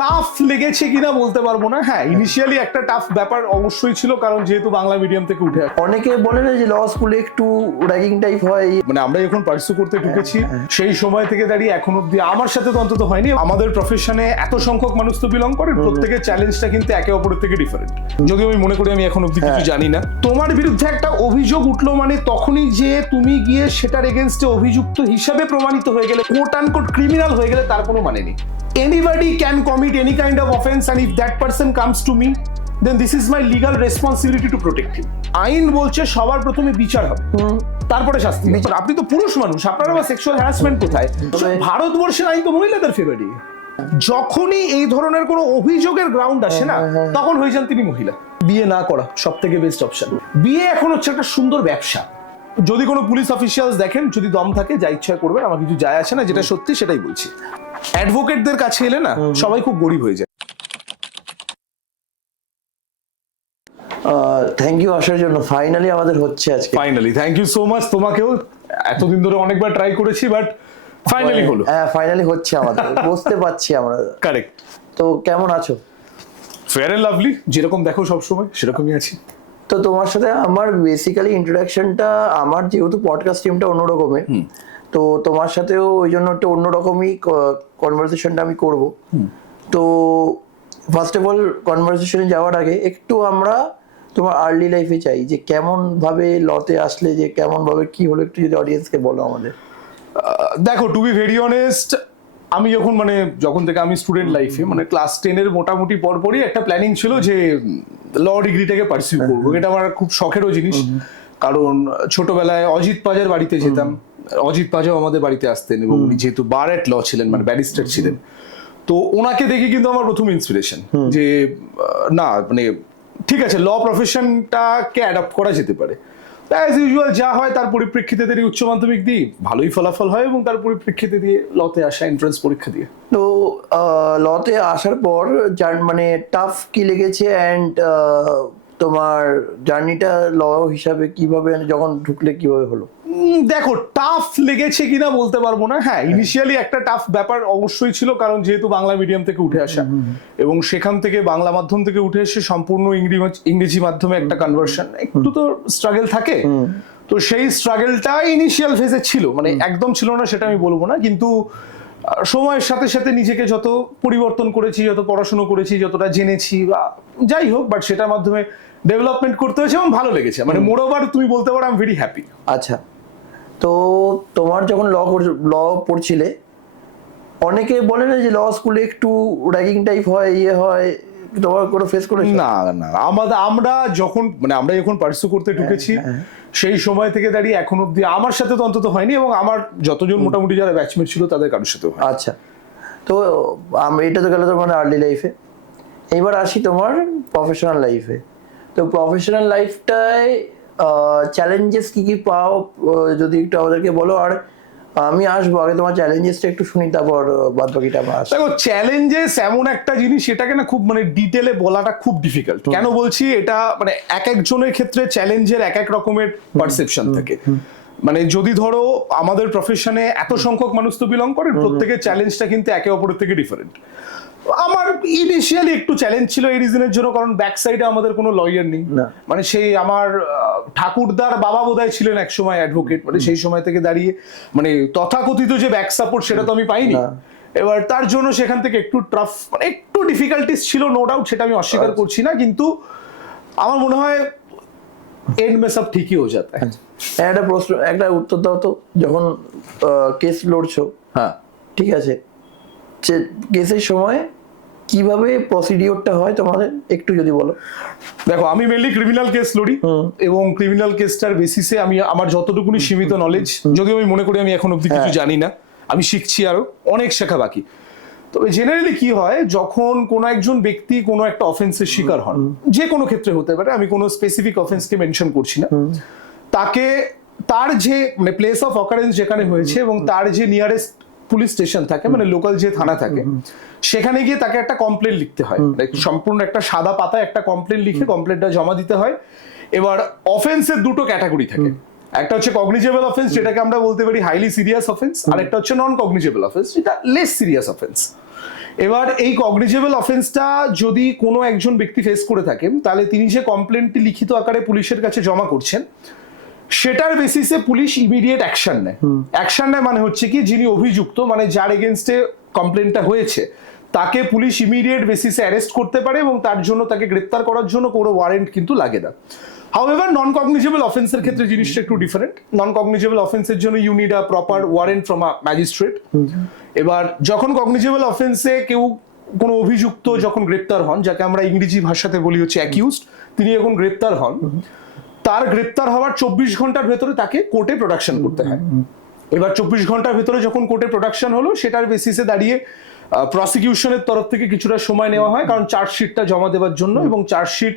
Tough লেগেছে কিনা বলতে পারবো না। হ্যাঁ, ইনিশিয়ালি একটা টাফ ব্যাপার অবশ্যই ছিল, কারণ যেহেতু বাংলা মিডিয়াম থেকে উঠে আসে। অনেকে বলে না যে ল স্কুলে একটু র্যাগিং টাইপ হয়, মানে আমরা যখন পার্সু করতে ঢুকেছি সেই সময় থেকে দাঁড়িয়ে এখন অব্দি আমার সাথে তো অন্তত হয়নি। আমাদের প্রফেশনে এত সংখ্যক মানুষ তো বিলং করে, প্রত্যেকের চ্যালেঞ্জটা কিন্তু একে অপরের থেকে ডিফারেন্ট। যদিও আমি মনে করি আমি এখন অব্দি কিছু জানি না। তোমার বিরুদ্ধে একটা অভিযোগ উঠলো মানে তখনই যে তুমি গিয়ে সেটার এগেনস্টে অভিযুক্ত হিসাবে প্রমাণিত হয়ে গেলে, কোট আনকোট ক্রিমিনাল হয়ে গেলে, তার কোনো মানে নেই। Anybody can commit any kind of offense, and if that person comes to me, then this is my legal responsibility to protect him. আইন বলছে সবার প্রথমে বিচার হবে, তারপরে শাস্তি হবে। আপনি তো পুরুষ মানুষ, আপনার আবার সেক্সুয়াল হ্যারাসমেন্ট কোথায়? ভারতবর্ষের আইন তো মহিলাদের ফেভারি। যখনই এই ধরনের কোনো অভিযোগের গ্রাউন্ড আসে না, তখন হয়ে যান তিনি মহিলা। বিয়ে না করা সব থেকে বেস্ট অপশন। বিয়ে এখন হচ্ছে একটা সুন্দর ব্যবসা। যদি কোনো পুলিশ অফিসিয়ালস দেখেন, যদি দম থাকে যা ইচ্ছা করবেন, আমার কিছু যায় আসে না, যেটা সত্যি সেটাই বলছি। অ্যাডভোকেটদের কাছে এলে না সবাই খুব গরিব হয়ে যায়। থ্যাংক ইউ আসার জন্য। ফাইনালি আমাদের হচ্ছে আজকে। Finally thank you so much তোমাকেও। এতদিন ধরে অনেকবার ট্রাই করেছি, বাট ফাইনালি হলো। হ্যাঁ, ফাইনালি হচ্ছে আমাদের। বুঝতে পারছি আমরা। কারেক্ট। তো কেমন আছো? ফেয়ার এন্ড লাভলি, যেরকম দেখো সবসময় সেরকমই আছি। তো তোমার সাথে আমার বেসিক্যালি ইন্ট্রোডাকশনটা, আমার যেহেতু পডকাস্ট টিমটা অন্যরকমের, তো তোমার সাথেও ওই জন্য একটা অন্যরকমই কনভারসেশনটা আমি করব। তো ফার্স্ট অফ অল কনভারসেশনে যাওয়ার আগে একটু আমরা তোমার আর্লি লাইফে চাই, যে কেমন ভাবে লতে আসলে, যে কেমন ভাবে কি হলো, একটু যদি অডিয়েন্সকে বলো আমাদের। দেখো, টু বি ভেরি অনেস্ট, আমি যখন থেকে আমি স্টুডেন্ট লাইফে, মানে ক্লাস 10-এর মোটামুটি পরপরই একটা প্ল্যানিং ছিল যে ল ডিগ্রিটাকে পারসিউ করবো। এটা আমার খুব শখেরও জিনিস, কারণ ছোটবেলায় অজিত পাজার বাড়িতে যেতাম। অজিত পাজাও আমাদের বাড়িতে আসতেন, এবং উনি যেহেতু বার এট ল ছিলেন, মানে ব্যারিস্টার ছিলেন, তো ওনাকে দেখে কিন্তু আমার প্রথম ইন্সপিরেশন যে না, মানে ঠিক আছে, ল প্রফেশনটাকে অ্যাডাপ্ট করা যেতে পারে। অ্যাজ ইউজুয়াল যা হয় তার পরিপ্রেক্ষিতে দিয়ে উচ্চ মাধ্যমিক দিই, ভালোই ফলাফল হয়, এবং তার পরিপ্রেক্ষিতে দিয়ে লতে আসা, এন্ট্রান্স পরীক্ষা দিয়ে। তো লতে আসার পর মানে টাফ কি লেগেছে, অ্যান্ড তোমার জার্নিটা ল হিসাবে কিভাবে, যখন ঢুকলে কিভাবে হলো? দেখো, টাফ লেগেছে কিনা বলতে পারবো না। হ্যাঁ, ইনিশিয়ালি একটা টাফ ব্যাপার অবশ্যই ছিল, কারণ যেহেতু বাংলা মিডিয়াম থেকে উঠে আসা, এবং সেখান থেকে বাংলা মাধ্যম থেকে উঠে এসে সম্পূর্ণ ইংরেজি মাধ্যমে একটা কনভার্সন, একটু তো স্ট্রাগল থাকে। তো সেই স্ট্রাগলটা ইনিশিয়াল ফেজে ছিল, মানে একদম ছিল না সেটা আমি বলবো না, কিন্তু সময়ের সাথে সাথে নিজেকে যত পরিবর্তন করেছি, যত পড়াশোনা করেছি, যতটা জেনেছি, বা যাই হোক, বাট সেটার মাধ্যমে ডেভেলপমেন্ট করতে হয়েছে এবং ভালো লেগেছে। মানে মোর ওভার তুমি বলতে পারো আই এম ভেরি হ্যাপি। আচ্ছা, তো তোমার যখন ল পড়ছিলে, অনেকে বলে না যে ল স্কুলে একটু র্যাগিং টাইপ হয়, ইয়ে হয়, তোমার কোনো ফেস করেছো? না না, আমরা যখন পার্সু করতে ঢুকেছি সেই সময় থেকে দাঁড়িয়ে এখন অব্দি আমার সাথে তো অন্তত হয়নি, এবং আমার যতজন মোটামুটি যারা ব্যাচমেট ছিল তাদের কারোর সাথে হয়। আচ্ছা, তো এটা তো গেল তোমার আর্লি লাইফে। এইবার আসি তোমার প্রফেশনাল লাইফে। তো প্রফেশনাল লাইফটায় চ্যালেঞ্জেস কি কি পাও, যদি একটু আমাদেরকে বলো। আর আমি আসবো, আগে তোমার চ্যালেঞ্জেসটা একটু শুনি, তারপর বাদ বাকিটা আমরা আসবো। দেখো, চ্যালেঞ্জেস এমন একটা জিনিস, সেটাকে না খুব ডিটেলে বলাটা খুব ডিফিকাল্ট। কেন বলছি এটা, মানে এক একজনের ক্ষেত্রে চ্যালেঞ্জের এক এক রকমের পারসেপশন থাকে। মানে যদি ধরো আমাদের প্রফেশনে এত সংখ্যক মানুষ তো বিলং করে, প্রত্যেকের চ্যালেঞ্জটা কিন্তু একে অপরের থেকে ডিফারেন্ট। আমার ইনিশিয়ালি একটু চ্যালেঞ্জ ছিল এই রিজনের জন্য, কারণ ব্যাক সাইডে আমাদের কোনো লয়ার নেই। মানে সেই আমার ঠাকুরদার বাবা বোধহয় ছিলেন এক সময় অ্যাডভোকেট, মানে সেই সময় থেকে দাঁড়িয়ে মানে তথাকথিত যে ব্যাক সাপোর্ট সেটা তো আমি পাইনি। এবার তার জন্য সেখান থেকে একটু টাফ, মানে একটু ডিফিকাল্টিস ছিল, নো ডাউট, সেটা আমি অস্বীকার করছি না, কিন্তু আমার মনে হয় এন্ড মে সব ঠিকই হয়ে যেত। একটা প্রশ্ন, একটা উত্তর দাও তো। যখন কেস লড়ছো, হ্যাঁ ঠিক আছে, কেসের সময় কিভাবে প্রসিডিওরটা হয় তোমাদের, একটু যদি বলো। দেখো, আমি মেনলি ক্রিমিনাল কেস লড়ি, এবং ক্রিমিনাল কেসটার বেসিসে আমি আমার যতটুকুনি সীমিত নলেজ, যদিও আমি মনে করি আমি এখন অব্দি কিছু জানি না, আমি শিখছি, আরো অনেক শেখা বাকি। তবে জেনারেলি কি হয়, যখন কোনো একজন ব্যক্তি কোনো একটা অফেন্সের শিকার হন, যে কোনো ক্ষেত্রে হতে পারে, আমি কোনো স্পেসিফিক অফেন্সকে মেনশন করছি না, তাকে তার যে মানে প্লেস অফ অকারেন্স যেখানে হয়েছে, এবং তার যে নিয়ারেস্ট পুলিশ স্টেশন থাকে, মানে লোকাল যে থানা থাকে, সেখানে গিয়ে তাকে একটা কমপ্লেন লিখতে হয়। সম্পূর্ণ একটা সাদা পাতায় একটা কমপ্লেন লিখে কমপ্লেনটা জমা দিতে হয়। এবার অফেন্সের দুটো ক্যাটাগরি থাকে, একটা হচ্ছে কগনিজেবল অফেন্স, যেটাকে আমরা বলতে পারি হাইলি সিরিয়াস অফেন্স, আর একটা হচ্ছে নন কগনিজেবল অফেন্স, যেটা লেস সিরিয়াস অফেন্স। এবার এই কগনিজেবল অফেন্সটা যদি কোনো একজন ব্যক্তি ফেস করে থাকেন, তাহলে তিনি যে কমপ্লেনটি লিখিত আকারে পুলিশের কাছে জমা করছেন, সেটার বেসিসে পুলিশ ইমিডিয়েট অ্যাকশন নেয়। অ্যাকশন নেয় মানে হচ্ছে কি, যিনি অভিযুক্ত, মানে যার এগেনস্টে কমপ্লেনটা হয়েছে, তাকে পুলিশ ইমিডিয়েট বেসিসে অ্যারেস্ট করতে পারে এবং তার জন্য তাকে গ্রেপ্তার করার জন্য কোনো ওয়ারেন্ট কিন্তু লাগে না। হাউএভার নন কগনিজেবল অফেন্সের ক্ষেত্রে জিনিসটা একটু ডিফারেন্ট। নন কগনিজেবল অফেন্সের জন্য you need a proper warrant from a magistrate. এবার যখন কগনিজেবল অফেন্সে কেউ কোনো অভিযুক্ত যখন গ্রেপ্তার হন, যাকে আমরা ইংরেজি ভাষাতে বলি হচ্ছে অ্যাকিউজড, তিনি যখন গ্রেপ্তার হন, তার গ্রেপ্তার হওয়ার 24 ঘন্টার ভেতরে তাকে কোর্টে প্রোডাকশন করতে হয়। এবার 24 ঘন্টার ভেতরে যখন কোর্টে প্রোডাকশন হলো, সেটার বেসিসে দাঁড়িয়ে প্রসিকিউশনের তরফ থেকে কিছুটা সময় নেওয়া হয়, কারণ চার্জশিটটা জমা দেওয়ার জন্য, এবং চার্জশিট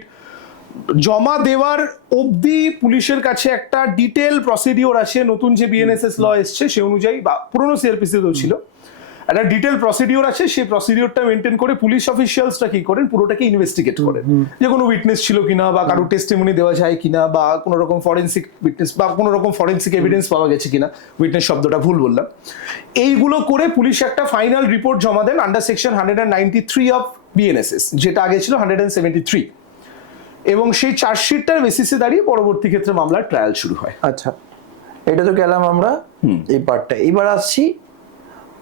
জমা দেওয়ার অবধি পুলিশের কাছে একটা ডিটেল প্রসিডিওর আছে। নতুন যে বিএনএসএস ল এসছে সে অনুযায়ী, বা পুরোনো সিআরপিসিতেও ছিল, একটা ডিটেল প্রসিডিওর আছে। সেই প্রসিডিওরটা মেনটেন করে পুলিশ অফিসিয়ালসটা কি করেন, পুরোটাকে ইনভেস্টিগেট করেন, যে কোনো উইটনেস ছিল কিনা, বা কারো টেস্টিমনি দেওয়া যায় কিনা, বা কোনো রকম ফরেন্সিক উইটনেস বা কোনো রকম ফরেন্সিক এভিডেন্স পাওয়া গেছে কিনা, উইটনেস শব্দটা ভুল বললাম, এইগুলো করে পুলিশ একটা ফাইনাল রিপোর্ট জমা দেন আন্ডার সেকশন 193 অফ বিএনএসএস, যেটা আগে ছিল 173, এবং সেই চার্জশিটটার বেসিসে দাঁড়িয়ে পরবর্তী ক্ষেত্রে মামলার ট্রায়াল শুরু হয়। আচ্ছা, এটা তো গেলাম আমরা এই পার্টটা। এবার আসছি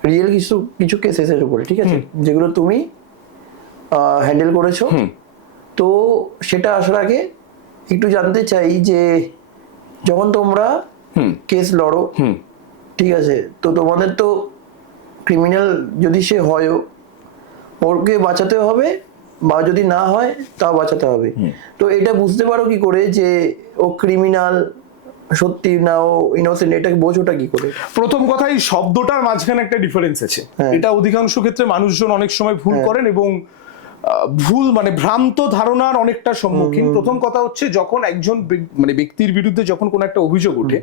রিয়েল কিছু কিছু কেসেসের উপরে, ঠিক আছে, যেগুলো তুমি হ্যান্ডেল করেছো। তো সেটা আসার আগে একটু জানতে চাই যে যখন তোমরা কেস লড়ো, ঠিক আছে, তো তোমাদের তো ক্রিমিনাল যদি সে হয়ও, ওকে বাঁচাতে হবে, বা যদি না হয় তাও বাঁচাতে হবে। তো এটা বুঝতে পারো কি করে যে ও ক্রিমিনাল সত্যি না ও ইনোসেন্ট, এটাকে বোঝোটা কি করে? প্রথম কথা, এই শব্দটার মাঝখানে একটা ডিফারেন্স আছে। এটা অধিকাংশ ক্ষেত্রে মানুষজন অনেক সময় ভুল করেন, এবং ভুল মানে ভ্রান্ত ধারণার অনেকটা সম্মুখীন। প্রথম কথা হচ্ছে, যখন একজন মানে ব্যক্তির বিরুদ্ধে যখন কোনো একটা অভিযোগ ওঠে,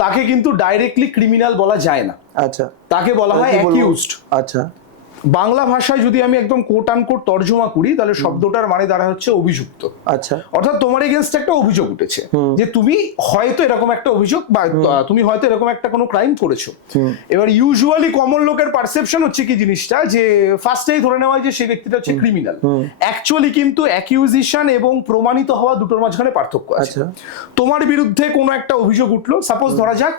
তাকে কিন্তু ডাইরেক্টলি ক্রিমিনাল বলা যায় না। আচ্ছা, তাকে বলা হয় অ্যাকিউজড। আচ্ছা, বাংলা ভাষায় যদি আমি একদম কোট আনকোট তর্জমা করি, তাহলে শব্দটার মানে দ্বারা হচ্ছে অভিযুক্ত। আচ্ছা, অর্থাৎ তোমার এগেনস্ট একটা অভিযোগ উঠেছে, যে তুমি হয়তো এরকম একটা অভিযোগ, বা তুমি হয়তো এরকম একটা কোনো ক্রাইম করেছো। এবার ইউজুয়ালি কমন লোকের পারসেপশন হচ্ছে কি জিনিসটা, যে ফার্স্টেই ধরে নেওয়া হয় যে সেই ব্যক্তিটা হচ্ছে ক্রিমিনাল। অ্যাকচুয়ালি কিন্তু অ্যাকিউজিশন এবং প্রমাণিত হওয়া দুটোর মাঝখানে পার্থক্য আছে। তোমার বিরুদ্ধে কোনো একটা অভিযোগ উঠলো, সাপোজ ধরা যাক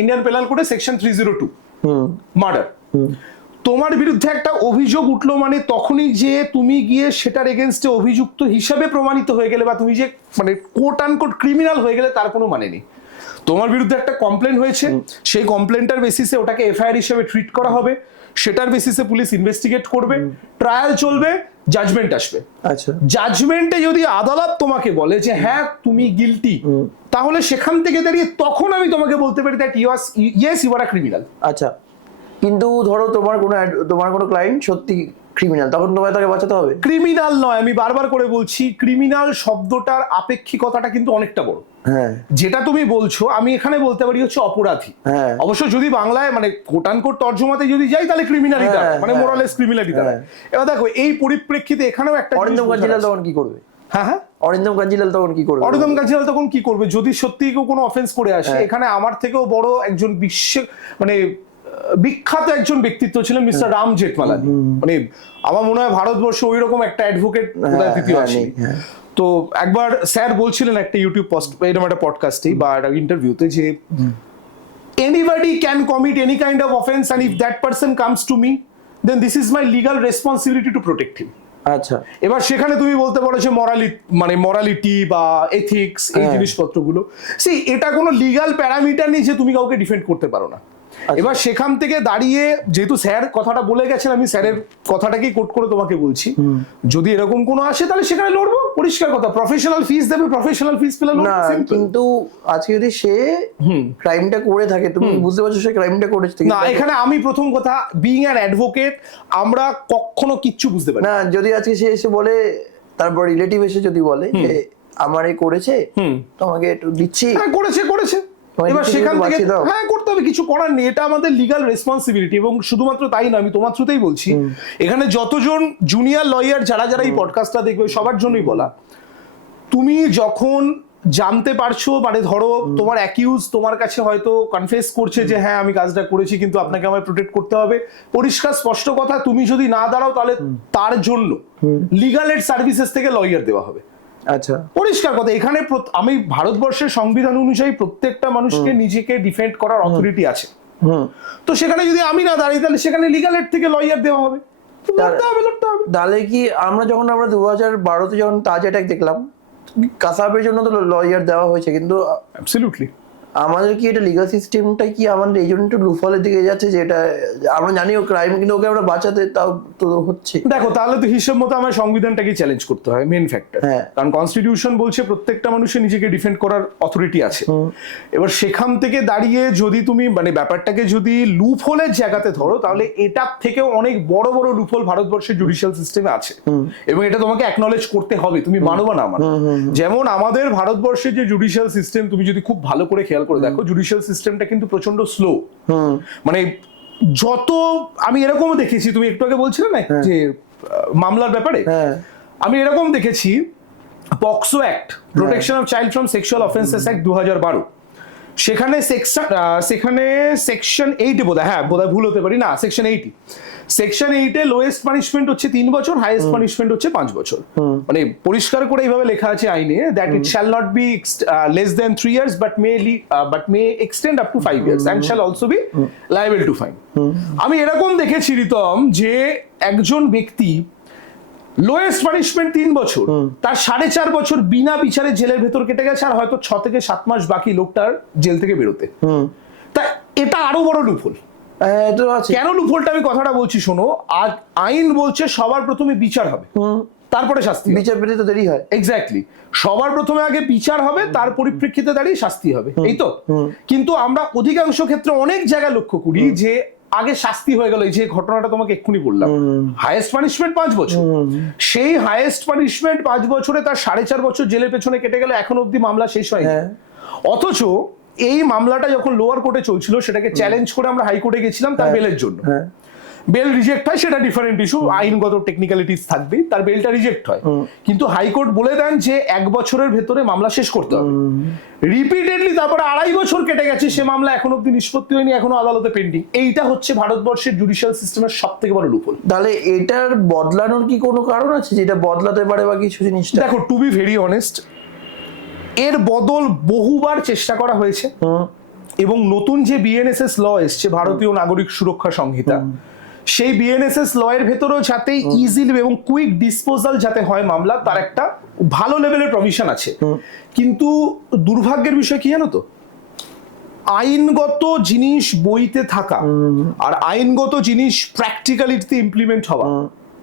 ইন্ডিয়ান পেনাল কোডে সেকশন 302 মার্ডার, তোমার বিরুদ্ধে একটা অভিযোগ উঠলো, মানে তখনই যে তুমি গিয়ে সেটার এগেনস্টে অভিযুক্ত হিসাবে প্রমাণিত হয়ে গেলে, বা তুমি যে মানে কোট আনকোট ক্রিমিনাল হয়ে গেলে, তার কোনো মানে নেই। তোমার বিরুদ্ধে একটা কমপ্লেন হয়েছে, সেই কমপ্লেনটার বেসিসে ওটাকে এফআইআর হিসেবে ট্রিট করা হবে, সেটার বেসিসে পুলিশ ইনভেস্টিগেট করবে, ট্রায়াল চলবে, জাজমেন্ট আসবে। আচ্ছা, জাজমেন্টে যদি আদালত তোমাকে বলে যে হ্যাঁ তুমি গিলটি, তাহলে সেখান থেকে দাঁড়িয়ে তখন আমি তোমাকে বলতে পারি that yes you are a criminal. আচ্ছা, কিন্তু ধরো তোমার কোনো ক্লায়েন্ট সত্যি ক্রিমিনাল, তখন তোমায় তাকে বাঁচাতে হবে। ক্রিমিনাল নয়, আমি বারবার করে বলছি, ক্রিমিনাল শব্দটার আপেক্ষিকতাটা কিন্তু অনেকটা বড়। হ্যাঁ, যেটা তুমি বলছো, আমি এখানে বলতে পারি হচ্ছে অপরাধী। হ্যাঁ, অবশ্য যদি বাংলায় মানে কোট আনকোট তর্জমাতে যদি যাই, তাহলে ক্রিমিনালই দাঁড়ায়, মানে মোরালেস ক্রিমিনালই দাঁড়ায়। এবার দেখো, এই পরিপ্রেক্ষিতে এখানেও একটা অরিন্দম কাঞ্জিলাল তখন কি করবে? হ্যাঁ, অরিন্দম কাঞ্জিলাল তখন কি করবে? অরিন্দম কাঞ্জিলাল তখন কি করবে যদি সত্যি কেউ কোনো অফেন্স করে আসে? এখানে আমার থেকেও বড় একজন মানে বিখ্যাত একজন ব্যক্তিত্ব ছিলেন মিস্টার রাম জেঠমালানি। মানে আমার মনে হয় ভারতবর্ষে ওই রকম একটা অ্যাডভোকেট তৃতীয় আসেনি। তো একবার স্যার বলছিলেন একটা ইউটিউব এরকম একটা পডকাস্টে বা একটা ইন্টারভিউতে, যে anybody can commit any kind of offense, and if that person comes to me, then this is my legal responsibility to protect him. আচ্ছা, এবার সেখানে তুমি বলতে পারো যে মরালিটি বা এথিক্স, এই জিনিসপত্রগুলো, এটা কোনো লিগাল প্যারামিটার নেই যে তুমি কাউকে ডিফেন্ড করতে পারো না। এবার সেখান থেকে দাঁড়িয়ে, যেহেতু স্যার কথাটা বলে গেছেন, আমি স্যারের কথাটাকেই কোট করে তোমাকে বলছি, যদি এরকম কোনো আসে তাহলে সেখানে লড়বো, পরিষ্কার কথা। প্রফেশনাল ফিস দেবে, প্রফেশনাল ফিস পেলে না, কিন্তু আজকে যদি সে ক্রাইমটা করে থাকে, তুমি বুঝতে পারছো সে ক্রাইমটা করেছে না। এখানে আমি প্রথম কথা, বিইং অ্যান অ্যাডভোকেট, আমরা কখনো কিচ্ছু বুঝতে পারি না। যদি আজকে সে এসে বলে, তারপর রিলেটিভ এসে যদি বলে যে আমার এই করেছে, তোমাকে একটু দিচ্ছি, হ্যাঁ করেছে, এবার সেখান থেকে হ্যাঁ করতে হবে, কিছু করার নেই, এটা আমাদের লিগাল রেসপন্সিবিলিটি। এবং শুধুমাত্র তাই না, আমি তোমার থ্রুতেই বলছি, এখানে যতজন জুনিয়র লয়ার যারা এই পডকাস্টটা দেখবে, সবার জন্যই বলা, তুমি যখন জানতে পারছো, মানে ধরো তোমার অ্যাকিউজ তোমার কাছে হয়তো কনফেস করছে যে হ্যাঁ আমি কাজটা করেছি, কিন্তু আপনাকে আমায় প্রোটেক্ট করতে হবে, পরিষ্কার স্পষ্ট কথা, তুমি যদি না দাঁড়াও তাহলে তার জন্য লিগাল এড সার্ভিসেস থেকে লয়ার দেওয়া হবে। আচ্ছা, পরিষ্কার কথা, এখানে আমি ভারতবর্ষের সংবিধান অনুযায়ী প্রত্যেকটা মানুষকে নিজেকে ডিফেন্ড করার অথরিটি আছে। তো সেখানে যদি আমি না দাঁড়াই তাহলে সেখানে লিগাল এড থেকে লয়ার দেওয়া হবে, লড়তে হবে। তাহলে কি আমরা 2012-তে যখন তাজ অ্যাটাক দেখলাম, কাসাবের জন্য তো লয়ার দেওয়া হয়েছে, কিন্তু অ্যাবসলিউটলি আমাদের কি এটা লিগাল সিস্টেমটা কি আমাদের এই জন্য একটু লুফলের দিকে যাচ্ছে, যে এটা আমরা জানি ও ক্রাইম, কিন্তু ওকে আমরা বাঁচাতে তাও তো হচ্ছে। দেখো তাহলে তো হিসেব মতো আমার সংবিধানটাকে চ্যালেঞ্জ করতে হয়, মেন ফ্যাক্টর। হ্যাঁ। কারণ কনস্টিটিউশন বলছে প্রত্যেকটা মানুষের নিজেকে ডিফেন্ড করার অথরিটি আছে। এবার সেখান থেকে দাঁড়িয়ে যদি তুমি মানে ব্যাপারটাকে যদি লুপ হোলের জায়গাতে ধরো, তাহলে এটার থেকেও অনেক বড় বড় লুপ হোল ভারতবর্ষের জুডিশিয়াল সিস্টেমে আছে, এবং এটা তোমাকে অ্যাকনলেজ করতে হবে, তুমি মানো বা না মানো। যেমন আমাদের ভারতবর্ষের যে জুডিশিয়াল সিস্টেম, তুমি যদি খুব ভালো করে খেয়াল করে দেখো, জুডিশিয়াল সিস্টেমটা কিন্তু প্রচন্ড স্লো। মানে যত আমি এরকমও দেখেছি, তুমি একটু আগে বলছিলে না যে মামলার ব্যাপারে, আমি এরকম দেখেছি, POCSO act, protection of child from sexual offences act 2012, সেখানে সেকশন 8 বোধহয়, হ্যাঁ বোধহয় ভুল হতে পারি, না সেকশন 8, সেকশন 8 লোয়েস্ট পানিশমেন্ট হচ্ছে 3 বছর, হাইয়েস্ট পানিশমেন্ট হচ্ছে 5 বছর। মানে পরিষ্কার করে এইভাবে লেখা আছে আইনে, that it shall not be less than 3 years but may extend up to 5 years and shall also be liable to fine। আমি এরকম দেখেছি রিতম, যে একজন ব্যক্তি লোয়েস্ট পানিশমেন্ট 3 বছর, তার 4.5 বছর বিনা বিচারে জেলের ভেতর কেটে গেছে, আর হয়তো 6 থেকে 7 মাস বাকি লোকটার জেল থেকে বেরোতে। তা এটা আরো বড় লুপহোল। কেন লুপহোলটা আমি কথাটা বলছি শোনো, আজ আইন বলছে সবার প্রথমে বিচার হবে, তারপরে শাস্তি। বিচার পেতে তো দেরি হয়। এক্স্যাক্টলি, সবার প্রথমে আগে বিচার হবে, তার পরিপ্রেক্ষিতে দাঁড়িয়ে শাস্তি হবে, এই তো। কিন্তু আমরা অধিকাংশ ক্ষেত্রে অনেক জায়গায় লক্ষ্য করি যে আগে শাস্তি হয়ে গেল, এই যে ঘটনাটা তোমাকে এক্ষুনি বললাম, হাইয়েস্ট পানিশমেন্ট 5 বছর, সেই হাইয়েস্ট পানিশমেন্ট 5 বছরে তার 4.5 বছর জেলের পেছনে কেটে গেল, এখন অব্দি মামলা শেষ হয়নি। অথচ এই মামলাটা যখন লোয়ার কোর্টে চলছিল, সেটাকে চ্যালেঞ্জ করে আমরা হাইকোর্টে গেছিলাম তার বেলের জন্য। বেল রিজেক্ট হয়, সেটা ডিফারেন্ট ইস্যু, আইনগত টেকনিক্যালিটিস থাকবে, তার বেলটা রিজেক্ট হয়, কিন্তু হাইকোর্ট বলে দেন যে 1 বছরের ভেতরে মামলা শেষ করতে হবে। রিপিটেডলি তারপরে 2.5 বছর কেটে গেছে, সে মামলা এখনো অব্দি নিষ্পত্তি হয়নি, এখনো আদালতে পেন্ডিং। এইটা হচ্ছে ভারতবর্ষের জুডিশিয়াল সিস্টেমের সব থেকে বড় লুপহোল। তাহলে এটার বদলানোর কি কোনো কারণ আছে, যেটা বদলাতে পারে বা কিছু জিনিসটা? দেখো, টু বি ভেরি অনেস্ট, এর বদল বহুবার চেষ্টা করা হয়েছে, এবং নতুন যে বিএনএসএস ল এসছে, ভারতীয় নাগরিক সুরক্ষা সংহিতা, সেই বিএনএসএস ল এর ভেতরেও যাতে ইজিলি এবং কুইক ডিসপোজাল যাতে হয় মামলা, তার একটা ভালো লেভেলের প্রভিশন আছে। কিন্তু দুর্ভাগ্যের বিষয় কি জানো তো, আইনগত জিনিস বইতে থাকা আর আইনগত জিনিস প্র্যাকটিক্যালিটিতে ইমপ্লিমেন্ট হওয়া,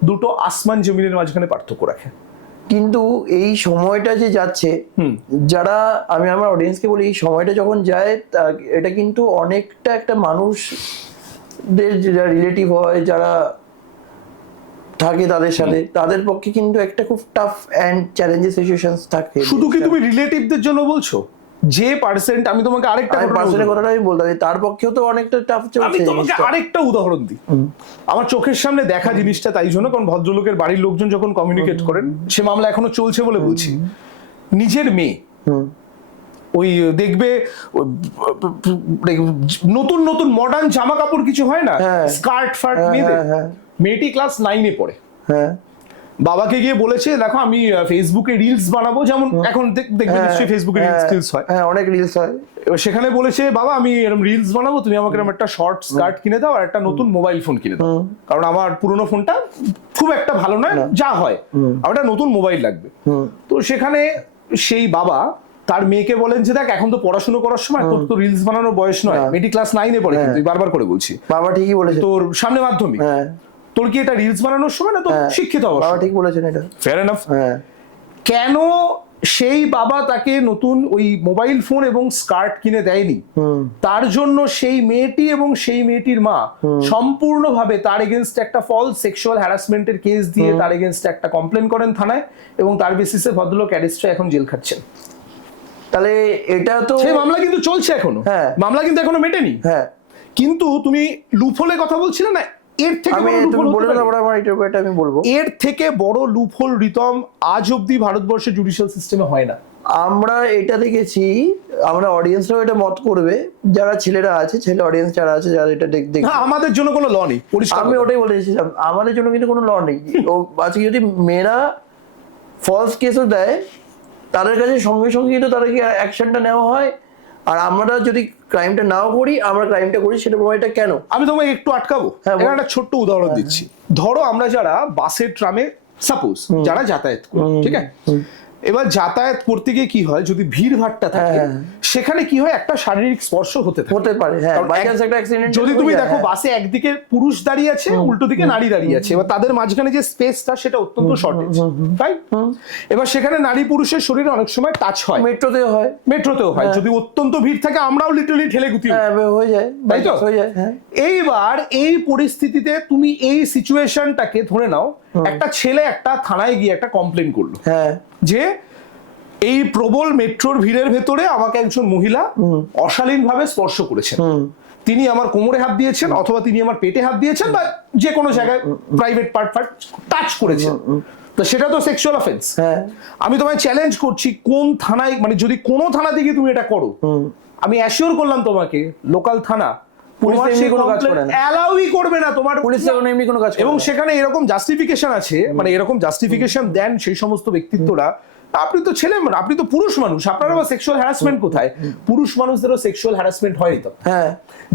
দুটো আসমান জমিনের মাঝখানে পার্থক্য রাখে। কিন্তু এই সময়টা যে যাচ্ছে, যারা, আমি আমার অডিয়েন্সকে বলি, এই সময়টা যখন যায়, এটা কিন্তু অনেকটা একটা মানুষদের যারা রিলেটিভ হয়, যারা থাকে তাদের সাথে, তাদের পক্ষে কিন্তু একটা খুব টাফ এন্ড চ্যালেঞ্জিং সিচুয়েশনস থাকে। শুধু কি তুমি রিলেটিভদের জন্য বলছো? যে পার্সেন্ট, আমি তোমাকে আরেকটা পার্সেন্টের কথাটা আমি বলতে, তার পক্ষেও তো অনেকটা টাফ চলছে। আমি তোমাকে আরেকটা উদাহরণ দিই, আমার চোখের সামনে দেখা জিনিসটা, তাই জন্য, কারণ ভদ্রলোকের বাড়ির লোকজন যখন কমিউনিকেট করেন, সে মামলা এখনো চলছে বলে বলছি। নিজের মেয়ে, ওই দেখবে নতুন নতুন মডার্ন জামা কাপড় কিছু হয় না, স্কার্ট ফার্ট, মেয়েটি ক্লাস 9-এ পড়ে, বাবাকে গিয়ে বলেছে, দেখো আমি ফেসবুকে রিলস বানাবো, যেমন এখন দেখবে নিশ্চয়ই ফেসবুকে রিলস হয়, অনেক রিলস হয়। এবার সেখানে বলেছে, বাবা আমি এরকম রিলস বানাবো, তুমি আমাকে এরকম একটা শর্ট স্কার্ট কিনে দাও আর একটা নতুন মোবাইল ফোন কিনে দাও, কারণ আমার পুরোনো ফোনটা খুব একটা ভালো নয়, যা হয় আমার একটা নতুন মোবাইল লাগবে। তো সেখানে সেই বাবা তার মেয়েকে বলেন যে, দেখ এখন তো পড়াশোনা করার সময়, তোর তো রিলস বানানোর বয়স নয়, মেয়েটি ক্লাস 9-এ পড়ে, কিন্তু বারবার করে বলছি, বাবা ঠিকই বলেছে, তোর সামনে মাধ্যমিক, তোর কি এটা রিলস বানানোর সময় না, তো শিক্ষিত হওয়ার সময়। বাবা ঠিক বলেছেন, এটা ফেয়ার এনাফ। কেন সেই বাবা তাকে নতুন ওই মোবাইল ফোন এবং স্কার্ট কিনে দেয়নি? তার জন্য সেই মেয়েটি এবং সেই মেয়েটির মা সম্পূর্ণভাবে তার এগেইনস্ট একটা ফলস সেক্সুয়াল হ্যারাসমেন্টের কেস দিয়ে তার এগেইনস্ট একটা কমপ্লেন করেন থানায়, এবং তার বেসিসে ভদ্রলোক অ্যারেস্টে এখন জেল খাচ্ছেন। তাহলে এটা তো, সেই মামলা কিন্তু চলছে এখনো, মামলা কিন্তু এখনো মেটেনি। কিন্তু তুমি লুপহোলের কথা বলছিলে না, এর থেকে বড় লুপহোল রিতম আজ অব্দি ভারতবর্ষের জুডিশিয়াল সিস্টেমে হয় না। আমরা এটা দেখেছি, আমরা অডিয়েন্সরাও এটা মত করবে, যারা ছেলেরা আছে, ছেলে অডিয়েন্স যারা আছে, যারা এটা দেখ হ্যাঁ, আমাদের জন্য কোনো ল নেই, পরিষ্কার আমি ওটাই বলেছিলাম, আমাদের জন্য কিন্তু কোনো ল নেই। ও আজকে যদি মেয়েরা ফলস কেসও দেয়, তাদের কাছে সঙ্গে সঙ্গে কিন্তু তাদেরকে অ্যাকশনটা নেওয়া হয়। আর আমরা যদি ক্রাইমটা নাও করি, আমরা ক্রাইমটা করি, সেটা এটা কেন? আমি তোমাকে একটু আটকাবো, হ্যাঁ, এখানে একটা ছোট্ট উদাহরণ দিচ্ছি। ধরো আমরা যারা বাসে ট্রামে সাপোজ যারা যাতায়াত করি, ঠিক আছে, এবার যাতায়াত করতে গিয়ে কি হয়, যদি ভিড় ভাট্টা থাকে সেখানে কি হয়, একটা শারীরিক স্পর্শ হতে পারে। হ্যাঁ, কারণ বাই চান্স একটা অ্যাক্সিডেন্ট যদি তুমি দেখো বাসে একদিকে পুরুষ দাঁড়িয়ে আছে, উল্টো দিকে নারী দাঁড়িয়ে আছে, এবার তাদের মাঝখানে যে স্পেসটা সেটা অত্যন্ত শর্টেজ, রাইট? এবার সেখানে নারী পুরুষের শরীরে অনেক সময় টাচ হয়, মেট্রোতেও হয়, যদি অত্যন্ত ভিড় থাকে আমরাও লিটারালি ঠেলে গুতি হয়ে যায়, তাই তো? হয়ে যায়। এইবার এই পরিস্থিতিতে তুমি এই সিচুয়েশনটাকে ধরে নাও, একটা ছেলে একটা থানায় গিয়ে একটা কমপ্লেন করলো যে এই প্রবল মেট্রোর ভিড়ের ভেতরে আমাকে একজন মহিলা অশালীনভাবে স্পর্শ করেছেন, তিনি আমার কোমরে হাত দিয়েছেন, অথবা তিনি আমার পেটে হাত দিয়েছেন, বা যে কোনো জায়গায় প্রাইভেট পার্ট টাচ করেছেন, তো সেটা তো সেক্সুয়াল অফেন্স। আমি তোমায় চ্যালেঞ্জ করছি, কোন থানায়, মানে যদি কোনো থানা থেকে তুমি এটা করো, আমি অ্যাসিওর করলাম তোমাকে লোকাল থানা অ্যালাউই করবে না, তোমার এবং সেখানে এরকম জাস্টিফিকেশন আছে, মানে এরকম জাস্টিফিকেশন দেন সেই সমস্ত ব্যক্তিত্বরা, আপনি তো ছেলে, আপনি তো পুরুষ মানুষ, আপনার আবার সেক্সুয়াল হ্যারাসমেন্ট কোথায়? পুরুষ মানুষদেরও সেক্সুয়াল হ্যারাসমেন্ট হয়নি তো।